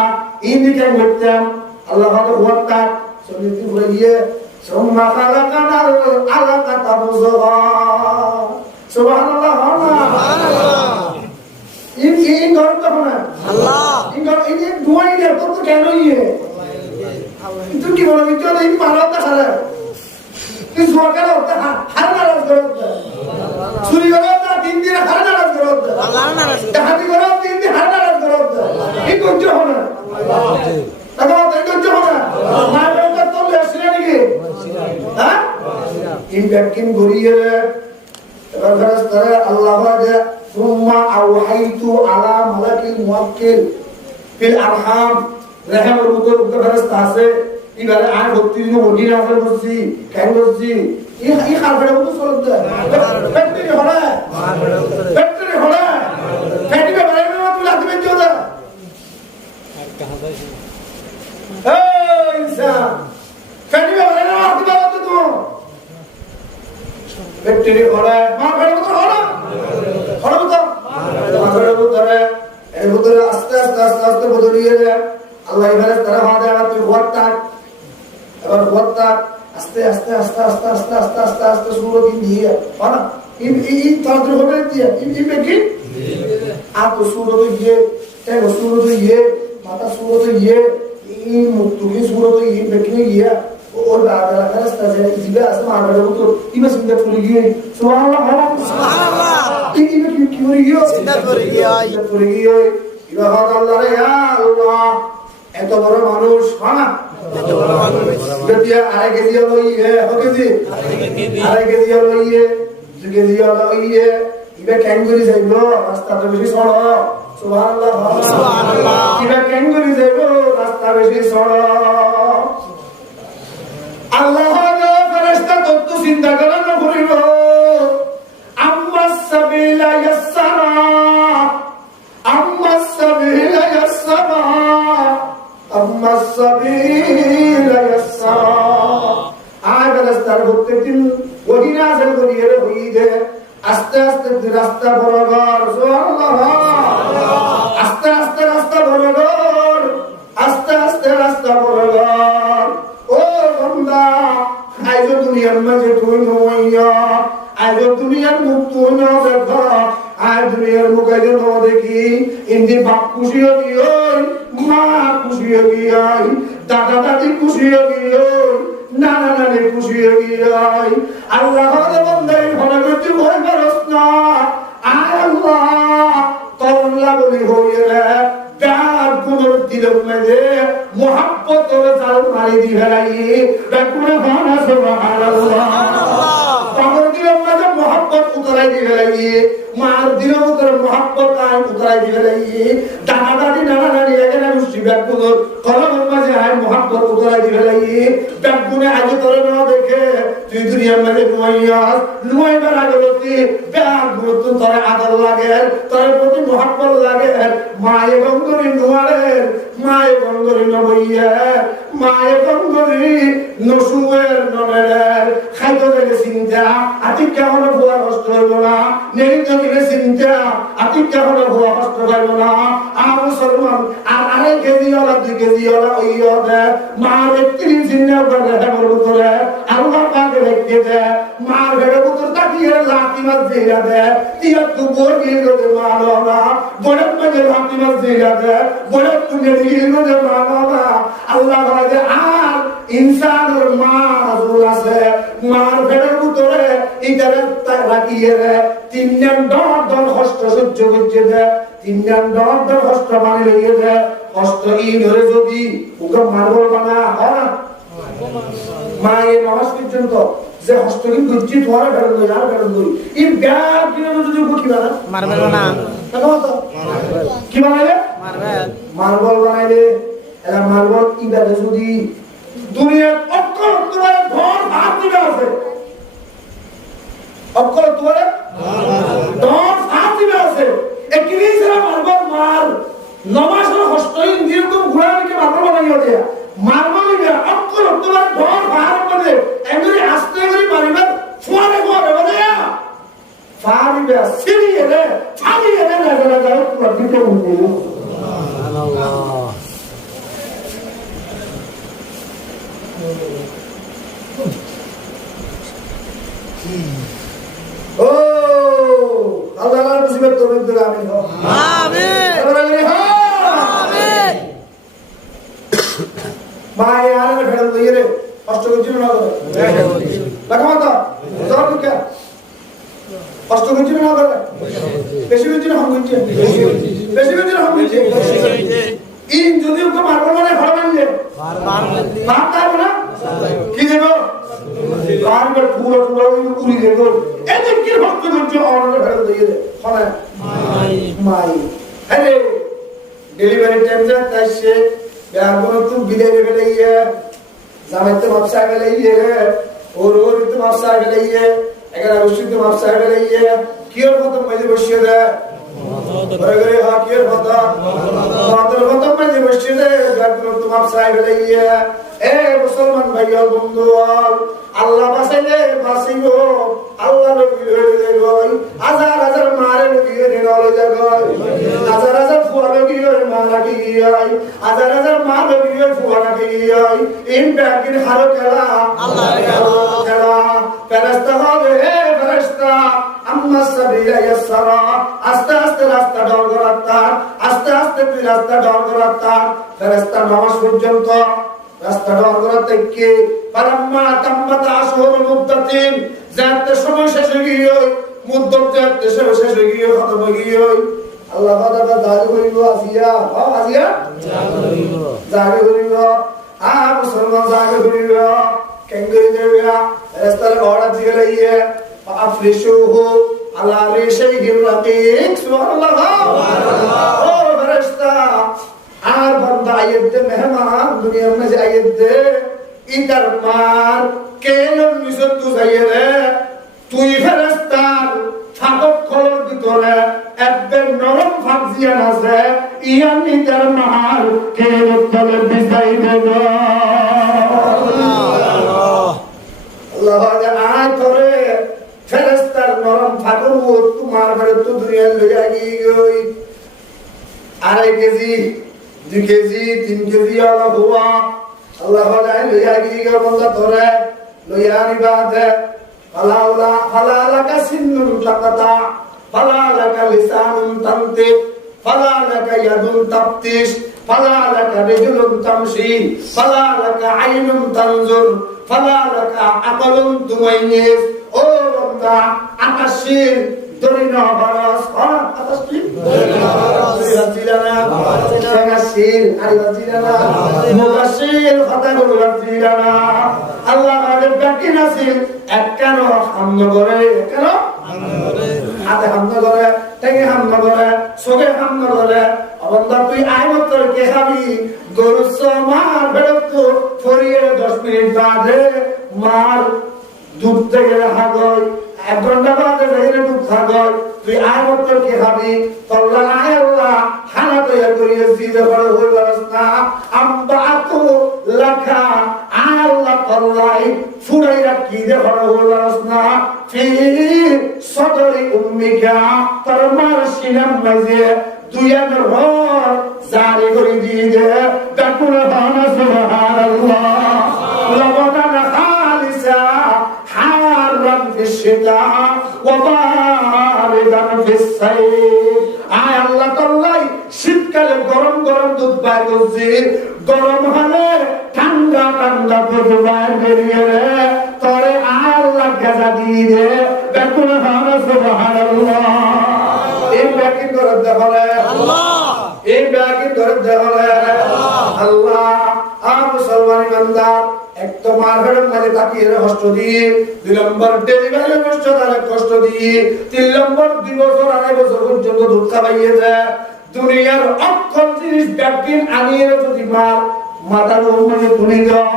ইনকে মুতম আল্লাহ হলো ওয়াক্তা সমিতি বলিয়ে সুম্মা খালাকানাল আলাকাতা মুযগা সুবহানাল্লাহ সুবহানাল্লাহ ইন গরম তো না আল্লাহ ইন গরম ইন দুয়াই দে তো কেন ইয়ে তুই কি বলবি তো ইন মারাটা সারা কি সরকার ওটা হারনা রাজ করতে চুরি করে তা 3 দিন হারনা রাজ করতে আল্লাহ না রাজ ডাকাতি করে 3 দিন হারনা রাজ করতে কি করতে হবে আল্লাহ তাহলে এই করতে হবে মায়ের তো লেসলে নাকি হ্যাঁ ইন ব্যাকিং গড়িয়ে এবার ফেরেশতারা আল্লাহ বলে সুম্মা আওহাইতু আলা মালাকিল মুওয়াক্কিল ফিল আরহাম রহমের ভিতর ফেরেশতা আছে এবারে আর 32 দিন ওদিন আছে বসছি কেন বসছি এই খালফের মতো চলতে ফ্যাক্টরি হলে ফ্যাক্টরি বাড়াই না তুই লাগবে কি হলো এই ইনসান ফ্যাক্টরি বাড়াই না তুই বাবা তো ফ্যাক্টরি হলে মা ফেলে তো হলো তো মা ফেলে তো ধরে এর ভিতরে আস্তে আস্তে বদলিয়ে যায় আল্লাহ ইবারে তারা হাতে তুই ওয়াক্তা এবার ওয়াক্তা আস্তে শুরু দিয়ে না এই তাদের হবে দিয়ে এই বেকি আর তো শুরু দিয়ে এগো শুরু দিয়ে মাথা শুরু দিয়ে এই মুক্তি শুরু দিয়ে বেকি গিয়া ওর বাবা রাস্তা যে জিবে আসে মারবে তো ইবে সিঙ্গা করে গিয়ে সুবহানাল্লাহ সুবহানাল্লাহ এই কি করে গিয়ে সিঙ্গা করে গিয়ে ইবা আল্লাহ রে আল্লাহ এত বড় মানুষ না এত বড় মানুষ যদি আরে কেজি লইয়ে হকেজি আরে কেজি লইয়ে কেজি লইয়ে ইবে ক্যাঙ্গুরি যাইবো রাস্তা তো বেশি সড় সুবহানাল্লাহ সুবহানাল্লাহ ইবে ক্যাঙ্গুরি যাইবো রাস্তা বেশি সড় আল্লাহ ফেরেশতা তত চিন্তা করে না করিব আম্মাস সাবিলা ইয়াসসারা আম্মাস সাবিলা ইয়াসসারা আম্মাস সাবিলা ইয়াসসারা আয় ফেরেশতার প্রত্যেকদিন ওহি নাযিল করিয়ে হইছে আস্তে রাস্তা বরাবর সুবহানাল্লাহ আস্তে রাস্তা বরাবর আস্তে রাস্তা বরাবর ও বান্দা আইজো দুনিয়ার মাঝে তুই নইয়া আইজো দুনিয়ার মুখ তুই না দেখা আই দুনিয়ার মুখে যেন দেখি ইন্দি বাপ খুশি হবি ওই মা খুশি হবি ওই দাদা দাদি খুশি হবি ওই নানা নানি খুশি হবি ওই আল্লাহ বান্দাই ভালো করতে ভয় করস না আয় আল্লাহ তোমরা বলি হইলে প্যার পুনর দিলের মধ্যে মোহাব্বত করে চাল মারি দি ফেলাই বেকুনে ভানা সুবহানাল্লাহ পাগল দিলের মধ্যে মোহাব্বত উতরাই দি ফেলাই মার দিলের মধ্যে মোহাব্বত আই উতরাই দি ফেলাই দাদা দাদি নানা নানি এখানে মুষ্টি বেকুন কলমের মাঝে মায়ের মহাব্বত উতরাই দিবে লাগি বেগুনে আগে তোরে না দেখে তুই দুনিয়ার মাঝে নুয়াইবার আগে লতি বেগুনে তুই তোরে আদর লাগে তোরে প্রতি মহাব্বত লাগে মায়ে গঙ্গরি নুয়ারের মায়ে গঙ্গরি নবইয়া মায়ে গঙ্গরি নসুয়ের ননের খাইতে গেলে চিন্তা আতি কেমন ভুয়া কষ্ট হইব না নেরিতে গেলে চিন্তা আতি কেমন ভুয়া কষ্ট হইব না আর মুসলমান আর আড়াই কেজি ওলা 2 কেজি ওলা ওই দে মার 31 চিন্তা করে হেমর ভিতরে আল্লাহ পাকে রেখে দে মার ঘরের ভিতর তাকিয়ে লাঠি মাছ দিয়ে দে তিয়া তু বই দিয়ে দে মানো না বড় মাঝে লাঠি মাছ দিয়ে দে বড় তুমি দিয়ে দে মানো না আল্লাহ বলে আর ইনসানের মা রাসূল আছে মার ঘরের ভিতরে ইদারে রাখিয়ে রে 3 দিন দর কষ্ট সহ্য করছে দে 3 দিন দর কষ্ট মানে লইয়ে দে কষ্ট ই ধরে যদি ওকে মারবল বানা হয় মায়ে নামাজ পর্যন্ত যে হস্তকি করছি তোমার বেড়ে দই আর বেড়ে দই এই ব্যাগ কিনে যদি কি বানা মারবে না কেন তো কি বানাইলে মারবে মার্বল বানাইলে এরা মার্বল ইবাদে যদি দুনিয়ার অক্ষর তোমার ধর হাত দিবে আছে অক্ষর তোমার ধর হাত দিবে আছে একই যারা মার্বল মার নমাজের হস্তই নিরকম ঘোড়াকে মার্বল বানাইয়া দেয়া মার্বল ইবা অক্ষর তোমার ধর হাত করে এমনি আস্তে করে মারিবা ফুয়ারে ঘরে বানায়া ফারিবা সিরিয়ে রে ফারিয়ে রে লাগা যাও তোমার দিকে উঠে সুবহানাল্লাহ ও আল্লাহর মুসিবত তোর দিকে আমিন আমিন আমিন মায়ে আর ফেরত দিয়ে রে কষ্ট করছিল না করে লাগা মাতা তোর দিকে কষ্ট করছিল না করে বেশি করছিল হাম করছে বেশি করছিল হাম করছে ইন যদি ওকে মারবো মানে ঘর বানলে মারতে হবে না কি দেবো কারবার পুরো পুরো উড়ি দেবো এদের কি ভক্ত করছে অর্ডার ফেরত দিয়ে রে হয় মাই আরে ডেলিভারি টাইম যা তাইছে বেআগুন তো বিদায় ফেলে গিয়ে জামাইতে মাপসা ফেলে গিয়ে ওর তো মাপসা ফেলে গিয়ে এগার অবশ্যই তো মাপসা ফেলে গিয়ে কি ওর মত মাঝে বসিয়ে দেয় বরগরে হাকির কথা মাতর কথা মাঝে বসিয়ে দেয় বেআগুন তো মাপসা ফেলে গিয়ে এ মুসলমান ভাই ও বন্ধু আল্লাহ বাঁচাইলে বাঁচিব আল্লাহ নবী হয়ে গই হাজার হাজার মারে নবী হয়ে নলে জায়গায় হাজার হাজার ফুয়া নবী হয়ে মা রাখি গিয়াই হাজার হাজার মা নবী হয়ে ফুয়া রাখি গিয়াই ইন ব্যাগির হারো খেলা আল্লাহ খেলা ফেরেশতা হবে ফেরেশতা আম্মা সাবিলা ইয়াসরা আস্তে আস্তে রাস্তা ডর করাতা আস্তে আস্তে তুই রাস্তা ডর করাতা ফেরেশতা নামাজ পর্যন্ত রাস্তা ডর করাতে কে পারাম্মা তাম্মাতা আশহুর মুদ্দাতিন যাতে সময় শেষ হয়ে গিয়ে মুদ্দত যাতে সময় শেষ হয়ে গিয়ে খতম হয়ে গিয়ে আল্লাহ তাআলা দাঁড় করিব আসিয়া আসিয়া জাগে করিব আ মুসলমান জাগে করিব কেঙ্গরি দেবিয়া রাস্তার ঘোড়া দিকে লাইয়ে আফরিশুহু আলা রিশাইহির রাকিক সুবহানাল্লাহ সুবহানাল্লাহ ও ফেরেশতা আর বান্দা আইতে মেহমান দুনিয়ার মধ্যে আইতে ইতার মার কেলন মিশন তু যাইরে তুই ফেরেশতার ফাঁক খোলার ভিতরে একবার নরম ফাঁক জিয়ান আছে ইয়ান ইতার মার কেলন তলে বিছাই দেব আল্লাহ আয় করে ফেরেশতার নরম ফাঁক তোমার ঘরে তো দুনিয়ার লইয়া গই 2.5 কেজি 2 কেজি 3 কেজি আলা হুয়া আল্লাহ জানে লইয়া গিয়ে বন্ধ ধরে লইয়া নিবাদে ফালাউলা ফালালাকা সিন্নুন তাকাতা ফালালাকা লিসানুন তানতিক ফালালাকা ইয়াদুন তাফতিশ ফালালাকা রিজলুন তামশি ফালালাকা আইনুন তানজুর ফালালাকা আকলুন তুমাইনিস ও বান্দা আকাশের দরিনা বারাস আকাশটি দরিনা বারাস জিলানা জাগাসিল আরিবা জিলানা মুগাসিল খাতাগুল জিলানা আল্লাহ আমাদের বাকি নাসিল একখান হামদ করে কেন হাতে হামদ করে টেকে হামদ করে সোগে হামদ করে অবন্দা তুই আই মাত্র কে খাবি গরু সমার বেরত মিনিট বাদে মার দুধ থেকে রাখা গয়, 1 ঘন্টা বাদে বাইরে দুধ খাগয়, তুই আয় মতো কি খাবি? তল্লা আয় আল্লাহ খানা তৈরি করিয়েছি যখন হয়ে গেলস না আম্বাতু লাখা আয় আল্লাহ তল্লাই ফুরাই রাখি যখন হয়ে গেলস না ফি সদরি উম্মিকা তোর মার সিনাম মাঝে দুইয়ের রর জারি করে দিয়ে দে ডাকুল হানা সুবহানাল্লাহ লাবানা খালিসা হারাম ফিশতা ওয়া বারিদান ফিসাইফ আয় আল্লাহ তাআলাই শীতকালে গরম গরম দুধ বাইর করছি, গরম হলে ঠান্ডা ঠান্ডা দুধ বাইর বেরিয়ে রে তোরে আয় আল্লাহ গাজা দিয়ে দে ডাকুল হানা সুবহানাল্লাহ। এই ব্যাকিং করে দেখলে আল্লাহ, এই ব্যাকিং করে দেখলে আল্লাহ। আর মুসলমান ইমানদার এক তো মারফের মাঝে তাকিয়ে কষ্ট দিয়ে, 2 নম্বর ডেলিভারি কষ্ট তাহলে কষ্ট দিয়ে, 3 নম্বর 2 বছর 2.5 বছর পর্যন্ত দুধ খাওয়াইয়ে দেয়। দুনিয়ার অক্ষর জিনিস ব্যাকিং আনিয়ে যদি মাথার মানে তুলে দাও,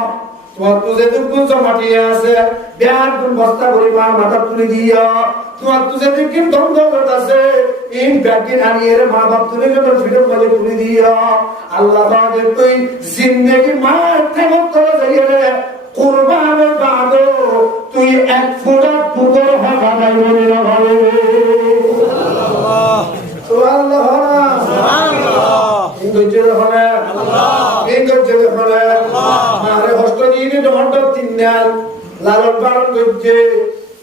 তোমার তুজে দুগুণ মাটিয়ে আছে ব্যাগ বস্তা করে মাথা তুলে দিও, তোমার তুজে দিন দ্বন্দ্ব আছে এই ব্যাগিন আনিয়ে মা বাপ তুলে যখন ফিরত বলে তুলে দিও। আল্লাহ পাকে তুই জিন্দেগি মার থেকে তোরা যাইয়ে রে কুরবানের বাদো তুই 1 ফোঁটা পুকুর হাবা নাই বলে না ভালো সুবহানাল্লাহ সুবহানাল্লাহ। এই গজ্জে হলে আল্লাহ, এই গজ্জে হলে আল্লাহ মারে হস্ত দিয়ে ডন্ড 3 দিন লালন পালন গজ্জে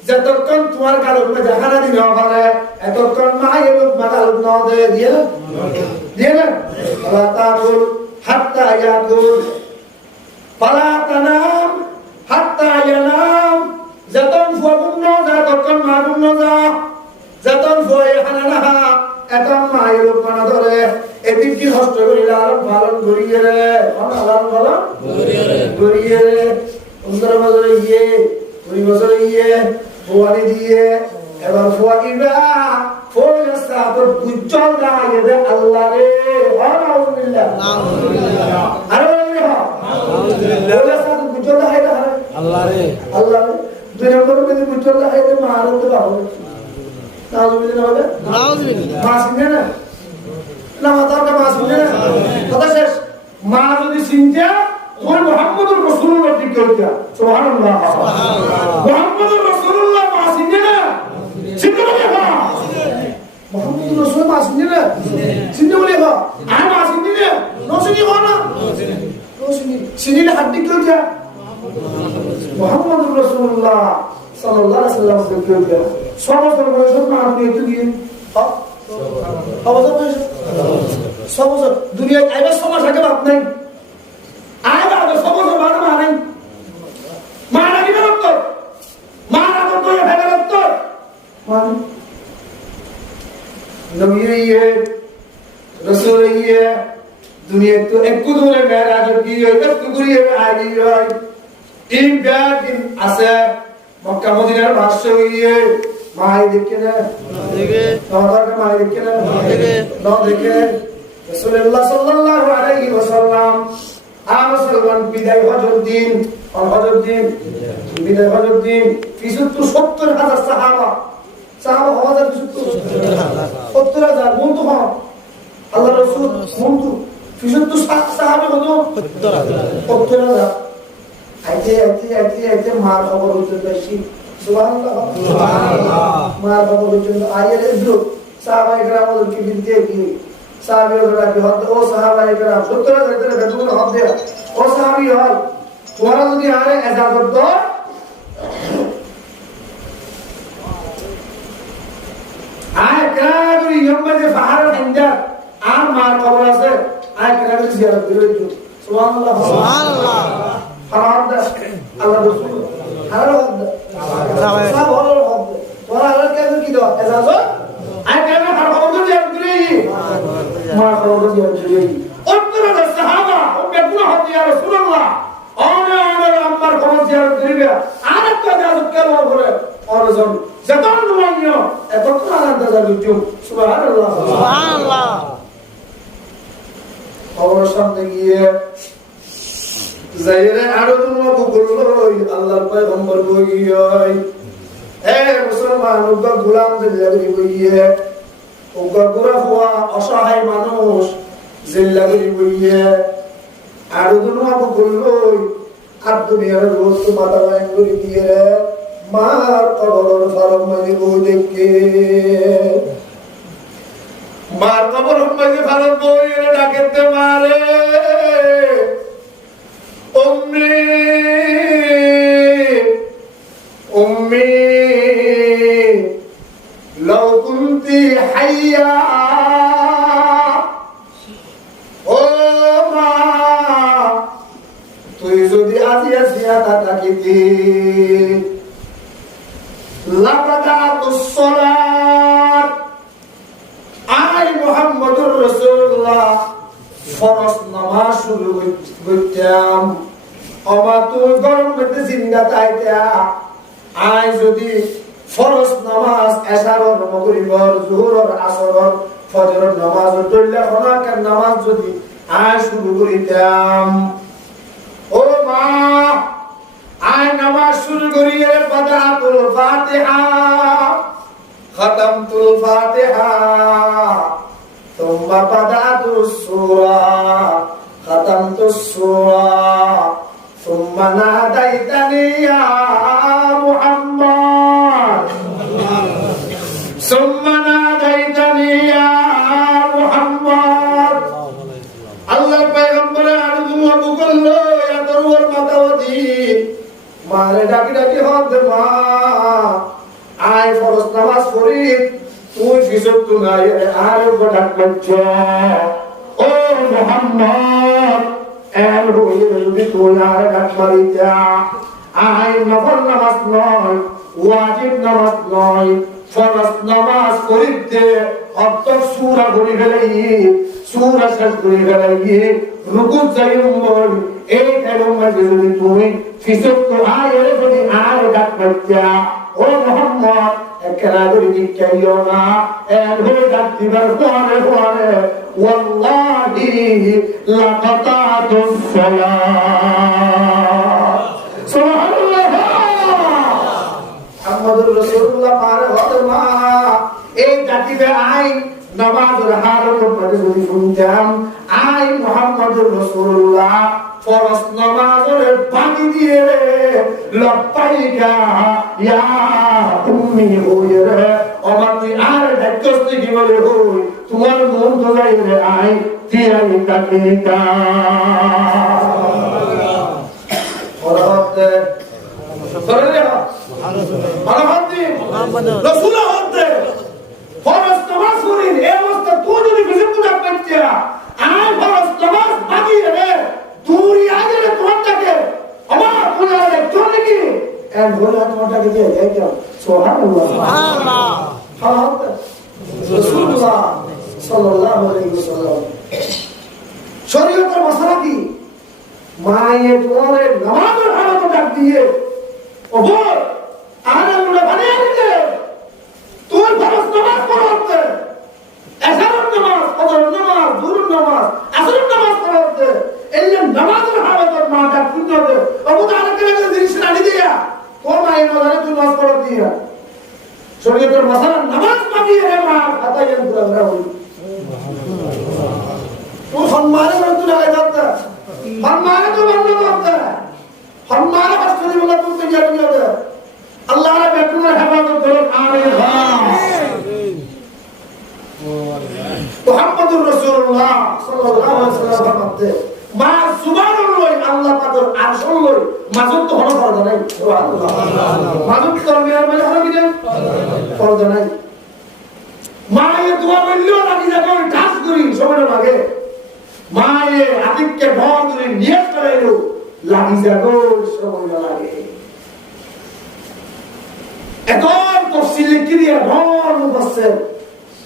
যতক্ষণ তোমার কারো মধ্যে হারা দিন হবে এতক্ষণ মায়ের লোক মাথার ন দিয়ে দিয়ে দিয়ে না আল্লাহ তাকুল হাত্তা ইয়াকুল ফালা তানাম হাত্তা ইয়ানাম। যতক্ষণ ফুয়াবুন ন যায় ততক্ষণ মারুন ন যা, যতক্ষণ ফুয়ে হানা না এতক্ষণ মায়ের লোক মানা ধরে এদিক কি কষ্ট করি লালন পালন করিয়ে রে লালন পালন করিয়ে রে 15 বছরে ইয়ে 20 বছরে ইয়ে ফুয়ানি দিয়ে এবার ফুয়াইবা ফোরস্তা তো উজ্জ্বল দাঁড়িয়ে দে আল্লাহ রে আলহামদুলিল্লাহ আলহামদুলিল্লাহ আরে আলহামদুলিল্লাহ ফোরস্তা তো উজ্জ্বল দাঁড়িয়ে দে আল্লাহ রে আল্লাহ রে 2 নম্বর में উজ্জ্বল দাঁড়িয়ে দে মারো তো বাবু নাউজুবিল্লাহ হবে নাউজুবিল্লাহ মাসিনে না মাতাটা মাসিনে না কথা শেষ। মা যদি চিন্তা তোমার মুহাম্মদুর রাসূলুল্লাহ ঠিক করতে সুবহানাল্লাহ সুবহানাল্লাহ মুহাম্মদুর রাসূলুল্লাহ মাসিনে না চিন্তা বলে না মুহাম্মদুর রাসূল মাসিনে না চিন্তা বলে না আর মাসিনে না নসিনি না নসিনি চিনিলে হাত ঠিক করতে মুহাম্মদুর রাসূলুল্লাহ সাল্লাল্লাহু আলাইহি ওয়াসাল্লাম ঠিক করতে সবসময় বয়স না আপনি একটু দিন অবস্থা বয়স সবসময় দুনিয়ায় আইবা সমাজ থাকে বাপ নাই আইবা সবসময় মানে মানে মারা কি রক্ত মারা তো তোর ফেলে রক্ত মানে নবীয়ে রাসূলিয়ে দুনিয়া তো একটু দূরে মেরাজ কি একটু ঘুরিয়ে আইলি হয় এই ব্যাগ আছে মক্কা মদিনার ভাষ্য হইয়ে মাই দেখে না দেখে তোমার মাই দেখে না দেখে না দেখে রাসূলুল্লাহ সাল্লাল্লাহু আলাইহি ওয়াসাল্লাম মুসলমান বিদায় হজের দিন বিদায় হজের দিন ৭০,০০০ সাহাবা হাজার ৭০,০০০ বন্ধু হন আল্লাহ রাসূল বন্ধু ৭০ সাহাবা কত ৭০,০০০ আইতে মার খবর হচ্ছে বেশি সুবহানাল্লাহ সুবহানাল্লাহ মার খবর হচ্ছে আয়ের ইজ্জত সাহাবায়ে কেরামকে বিনতে কি সাহাবীরা কি হদ ও সাহাবায়ে কেরাম ৭০,০০০ টাকা বেতন হদ দেয়া ও সাহাবী হল তোমারা যদি আরে ইজাজত দাও আয় কেরামরি ইমামে ফাহার হিন্দা আর মার খবর আছে আয় কেরামরি জিয়ারত করে সুবহানাল্লাহ সুবহানাল্লাহ হারাদ আল্লাহ রাসূল হারাদ সব হলো হদ তোরা আল্লাহ কে কি দাও ইজাজত আয় কেরামরি হার খবর জিয়ারত করে মা খবর জিয়ারত করে উত্তর সাহাবা ও বেগুনা হদ ইয়া রাসূলুল্লাহ ওরে আম্মার খবর জিয়ারত করিবে আর একটা ইজাজত কেন করে অরজন যতন দুনিয়া এত আনন্দ যাবে সুবহানাল্লাহ সুবহানাল্লাহ খবর সামনে গিয়ে যাইরে আরো দুনো বকলই আল্লাহর পয়গম্বর কইয় এ মুসলমান উগা গোলাম জিল্লাগি কইয়ে উগা গোরা হওয়া অসহায় মানুষ জিল্লাগি কইয়ে আরো দুনো বকলই আর দুনিয়ার বস্তু মাথা বাইন করে দিয়ে মার কবর ফারম মানে বই দেখে মার কবর মাঝে ফারম বই ডাকেতে মারে উম্মি উম্মি লাউ কুনতি হাইয়া ও মা তুই যদি আজি আসিয়া থাকিতি লাবাদাতুস সালাত আই মুহাম্মদুর রাসূলুল্লাহ ফরজ নামাজ শুরু করতাম আমা তুই গরম মধ্যে জিন্দা তাইতা আই যদি ফরজ নামাজ এশারর মাগরিবর যোহরর আসরর ফজরের নামাজ পড়লে হনাকার নামাজ যদি আই শুরু করিতাম ও মা আই নামাজ শুরু করিয়ে বাদাতুল ফাতিহা খতমতুল ফাতিহা থুম্মা বাদাতুস সূরা খতমতুস সূরা থুম্মা নাদাইতানি ইয়া মুহাম্মদ থুম্মা নাদাইতানি ইয়া মুহাম্মদ আল্লাহর পয়গম্বর আরজু আবু করলো ইয়া দরওয়ার মাতাওয়াদি মারে ডাকি ডাকি হদ মা আই ফরজ নামাজ পড়ি তুই ফিজত তু নাই আর বড় করছ ও মুহাম্মদ এর হইলে যদি তুই আর ডাক মারিতা আই নফল নামাজ নয় ওয়াজিব নামাজ নয় ফরজ নামাজ পড়িতে অত সূরা পড়ি গেলাই সূরা শেষ করে গেলাই রুকু যাইম এই কারণ মাঝে যদি তুমি ফিজত তু আয়ের যদি আর ডাক মারিতা ও মুহাম্মদ একরা করে জিজ্ঞাসা না এর হয়ে ডাক দিবার পরে পরে ওয়াল্লাহি লাকাতাতুস সালাত সুবহানাল্লাহ মুহাম্মদুর রাসূলুল্লাহ পারে হতে মা এই ডাকিবে আই নামাজের হারত পড়ে যদি শুনতাম আই মুহাম্মদুর রাসূলুল্লাহ ফরজ নামাজের পানি দিয়ে লব্বাইকা ইয়া উম্মি হইরে আমার তুই আর ডাকছস কি বলে হই তোমার মন তো যাইরে আই তিয়াই কাকিতা ওরাতে সরে আলাহাদি রাসূল হতে ফরজ নামাজ পড়িন এই অবস্থা তুই যদি বিজেপি ডাক পাচ্ছিস আই ফরজ নামাজ বাকি রে তুই আগে তোমারটাকে আমার পুরালে চলে কি এন্ড বলা তোমারটাকে দিয়ে যাইতো সুবহানাল্লাহ সুবহানাল্লাহ হ্যাঁ রাসূলুল্লাহ সাল্লাল্লাহু আলাইহি ওয়াসাল্লাম শরীয়তের মশলা কি মায়ে তোমারে নামাজের হালত ডাক দিয়ে ওপর আনামুনা বানিয়ে দিতে তুই ফরজ নামাজ পড়তে এশারের নামাজ ফজর নামাজ দুহর নামাজ আসরের নামাজ পড়তে এই নামাজের হালতের মা ডাক দিতে হবে আবু তাআলা কে জিনিস আনি দিয়া তোর মায়ের নজরে তুই নামাজ পড় দিয়া শরীয়তের মশলা নামাজ পাবিয়ে রে মা কথা যেন পুরা হই তুই সম্মানে বলতে লাগে যাতে সম্মানে তো বন্ধ করতে সম্মানে বাস্তবে বলা তুই জানি না আল্লাহ রে বেকুনের হেফাজত করুন আমিন মুহাম্মদুর রাসূলুল্লাহ সাল্লাল্লাহু আলাইহি ওয়াসাল্লাম মা সুবহানাল্লাহ আল্লাহ পাকের আরশ লই মাজুদ তো হলো পর্দা নাই সুবহানাল্লাহ মাজুদ করমিয়ার মানে হলো কি না পর্দা নাই মায়ে দোয়া বললো লাগি যাবে ঠাস করি সবার লাগে মায়ে আদিককে ভর করে নিয়ত করাইলো লাগি যাবে সবার লাগে এখন তাফসীর লিখি দিয়া ভর মুফাসসির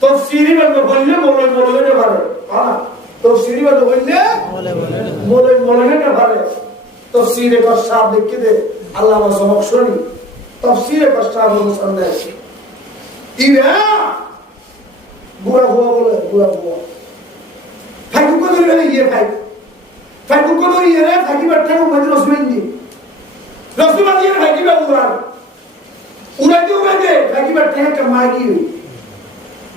তাফসীরি বলতে বললে বলে না পারে হ্যাঁ তাফসীরি বলতে বললে না পারে তাফসীরে কসাব লিখি দে আল্লামা জমখশরী তাফসীরে কসাব মুসন্নাদ ইরা বুড়া হুয়া বলে বুড়া হুয়া ভাই কো করে গেলে ইয়ে ভাই ফাইকু কোন ইরে ফাইকি বাট্টা উমাইদ রসুলিনি রসুল দিয়ে ফাইকি বা উড়াইতে ফাইকি বাট্টা কে মাগি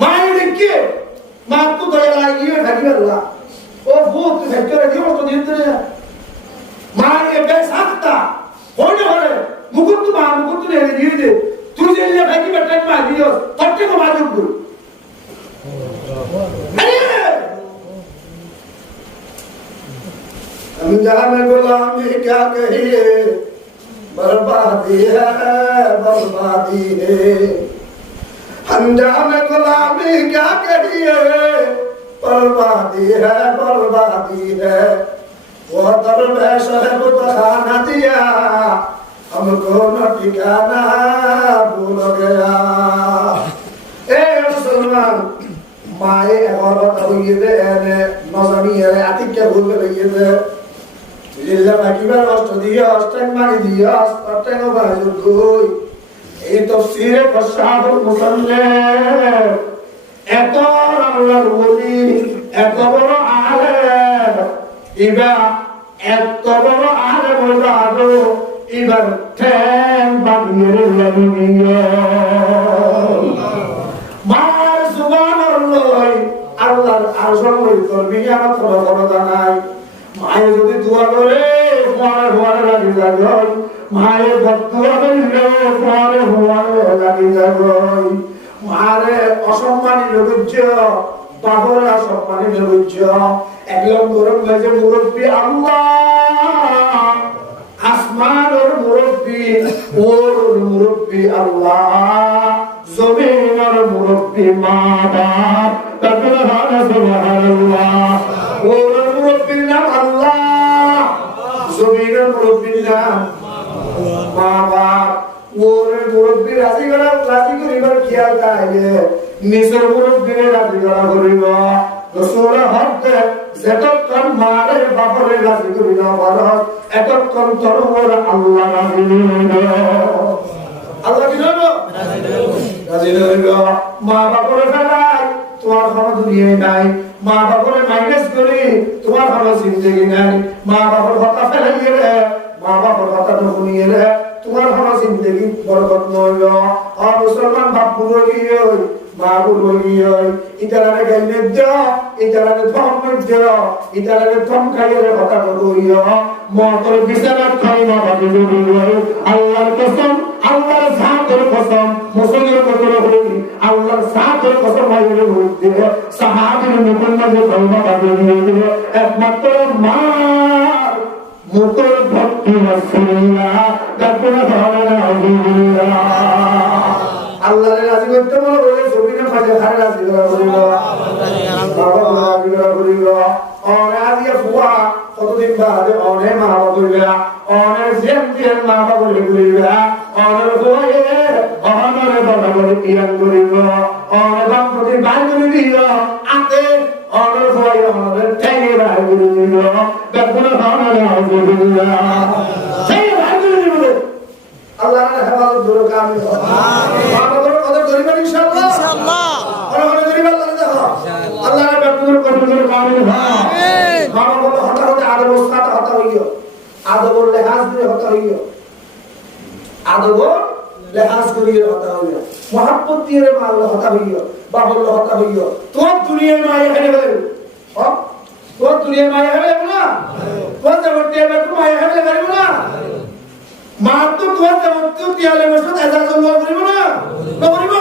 মাই দেখে মা তো দয়া লাগিয়ে ফাইকি বাল্লা ও ভূত ফাইকি রে দিও তো দিতে মায়ে বেসাক্তা হইলে হলে মুকুট নে দিয়ে দে তুই যে ফাইকি বাট্টা মাগি দিও তট্টে কো মাদুক अंजाम गुलामी क्या कहिए बर्बादी है अंजाम गुलामी क्या कहिए बर्बादी है वो दरवेश है बुतखाना दिया हमको न ठिकाना भूल गया ए मुसलमान माए और बताइए दे ने नजमी है आतिक क्या भूल गई है लिल्ला बाकीबार अष्ट दिया अष्टांग मागी दिया अष्टांग बाजू कोई ये तफसीर फशाहुल मुसल्लिम এত আল্লাহর ওলি এত বড় আলেম ইবা এত বড় আলেম হলো ইবার ঠ্যাং বাগিয়ে লাগিয়ে মার সুবহানাল্লাহ আল্লাহর আরশের করবি আমার কোনো জানাই মায়ে যদি দোয়া করে ফোয়ারে লাগি যাবে মায়ে বদুয়া করলে ফোয়ারে লাগি যাবে মারে অসম্মানী নবুজ্জ বাবরে অসম্মানী নবুজ্জ একদম গরম লাগে মুরব্বি আল্লাহ আসমানের মুরব্বি ওর মুরব্বি আল্লাহ জমিনের মুরব্বি মা বাপ তাকবীর সুবহানাল্লাহ ওর মুরব্বির নাম আল্লাহ জমিনের মুরব্বির নাম মা বাপ ওর মুরব্বি রাজি করিবার খেয়াল তাইলে নিজের মুরব্বিরে রাজি করিব রসুলের হকতে যতক্ষণ মারে বাপরে রাজি করিব ভারত এতক্ষণ তোর আল্লাহ রাজি হইব আল্লাহ কি হইব রাজি হইব মা বাপরে ফেলাই তোমার কোনো দুনিয়ায় নাই মা বাপরে মাইনাস করি তোমার কোনো জিন্দগি নাই মা বাপর কথা ফেলাইয়ে রে মা বাপর কথা শুনিয়ে রে তোমার কোনো জিন্দগি বরকত নইল আর মুসলমান বাপ বুড়ো গিয়ে মা বুড়ো গিয়ে ইতারারে গাইলে দিও ইতারারে ধম দিও ইতারারে ধম খাইয়ে কথা কইও মতর বিছানাত খাই না বাকি আল্লাহর কসম আল্লাহর জাতের কসম মুসলমানের কসম হই আল্লাহর জাতের কসম হইলে হইতে সাহাবীর মুকম্মল কলমা বাকি দিয়ে একমাত্র মা মুকর ভক্তি রাসূলুল্লাহ তাকবীর আলহামদুলিল্লাহ আল্লাহর রাজি করতে বলে জমিনে ফাজে খারে রাজি করা বাবা রাজি করা অনে আজিয়া ফুয়া কতদিন বাদে অনে মা বাবা কইলা অনে জেন মা বাবা কইলা অনে ফুয়ে অনে বাবা বলে কিরান করিব অনে বাপতি বাই করে দিও আতে অনে ফুয়ে অনে ঠেঙে বাই করে দিও তাকবীর আলহামদুলিল্লাহ সেই বাই করে দিও আল্লাহর হেফাজত করো কামিল আমিন মা বাবার কদর করিবা ইনশাআল্লাহ ইনশাআল্লাহ আর কদর করিবা আল্লাহ দেখো আল্লাহর বেকুর কদর কামিল আমিন মা বাবার হঠাৎ আদব ওস্তাদ হতা হইও আদব লেহাজ দিয়ে হতা হইও আদব লেহাজ করিয়ে হতা হইও মোহাব্বত দিয়ে আল্লাহ হতা হইও বাবার হতা হইও তোর দুনিয়ার মায়া এখানে গেল হ্যাঁ তোর দুনিয়ার মায়া হবে না তোর জগতে মায়া হবে না মা তো তোমার জগতে তিয়ালে বসে এজাজ আল্লাহ করিব না করিব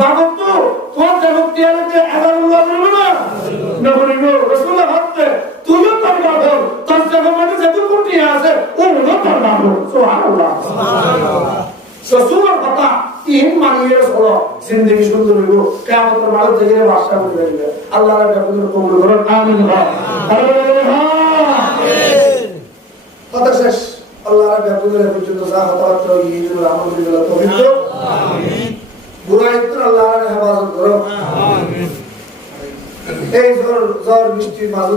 বাবা তো তোমার জগতে তিয়ালে এজাজ আল্লাহ করিব না করিব রাসূলুল্লাহ হতে তুইও তোর বাবা তোর জগতে যত কোটি আছে ওও তোর বাবা সুবহানাল্লাহ সুবহানাল্লাহ সুবহানাল্লাহ কথা তিন মানিয়ে চলো জিন্দেগি সুন্দর হইব কিয়ামতের মাঠ থেকে বাদশা হয়ে যাবে আল্লাহর বেকুর কবুল করুন আমিন আমিন কথা শেষ আল্লাহর বেকুরের পর্যন্ত সাহাবাত ইহুল আমল বিল্লাহ তৌফিক দাও আমিন বুরাই তো আল্লাহর হেফাজত করো আমিন এই জোর বৃষ্টির মাঝে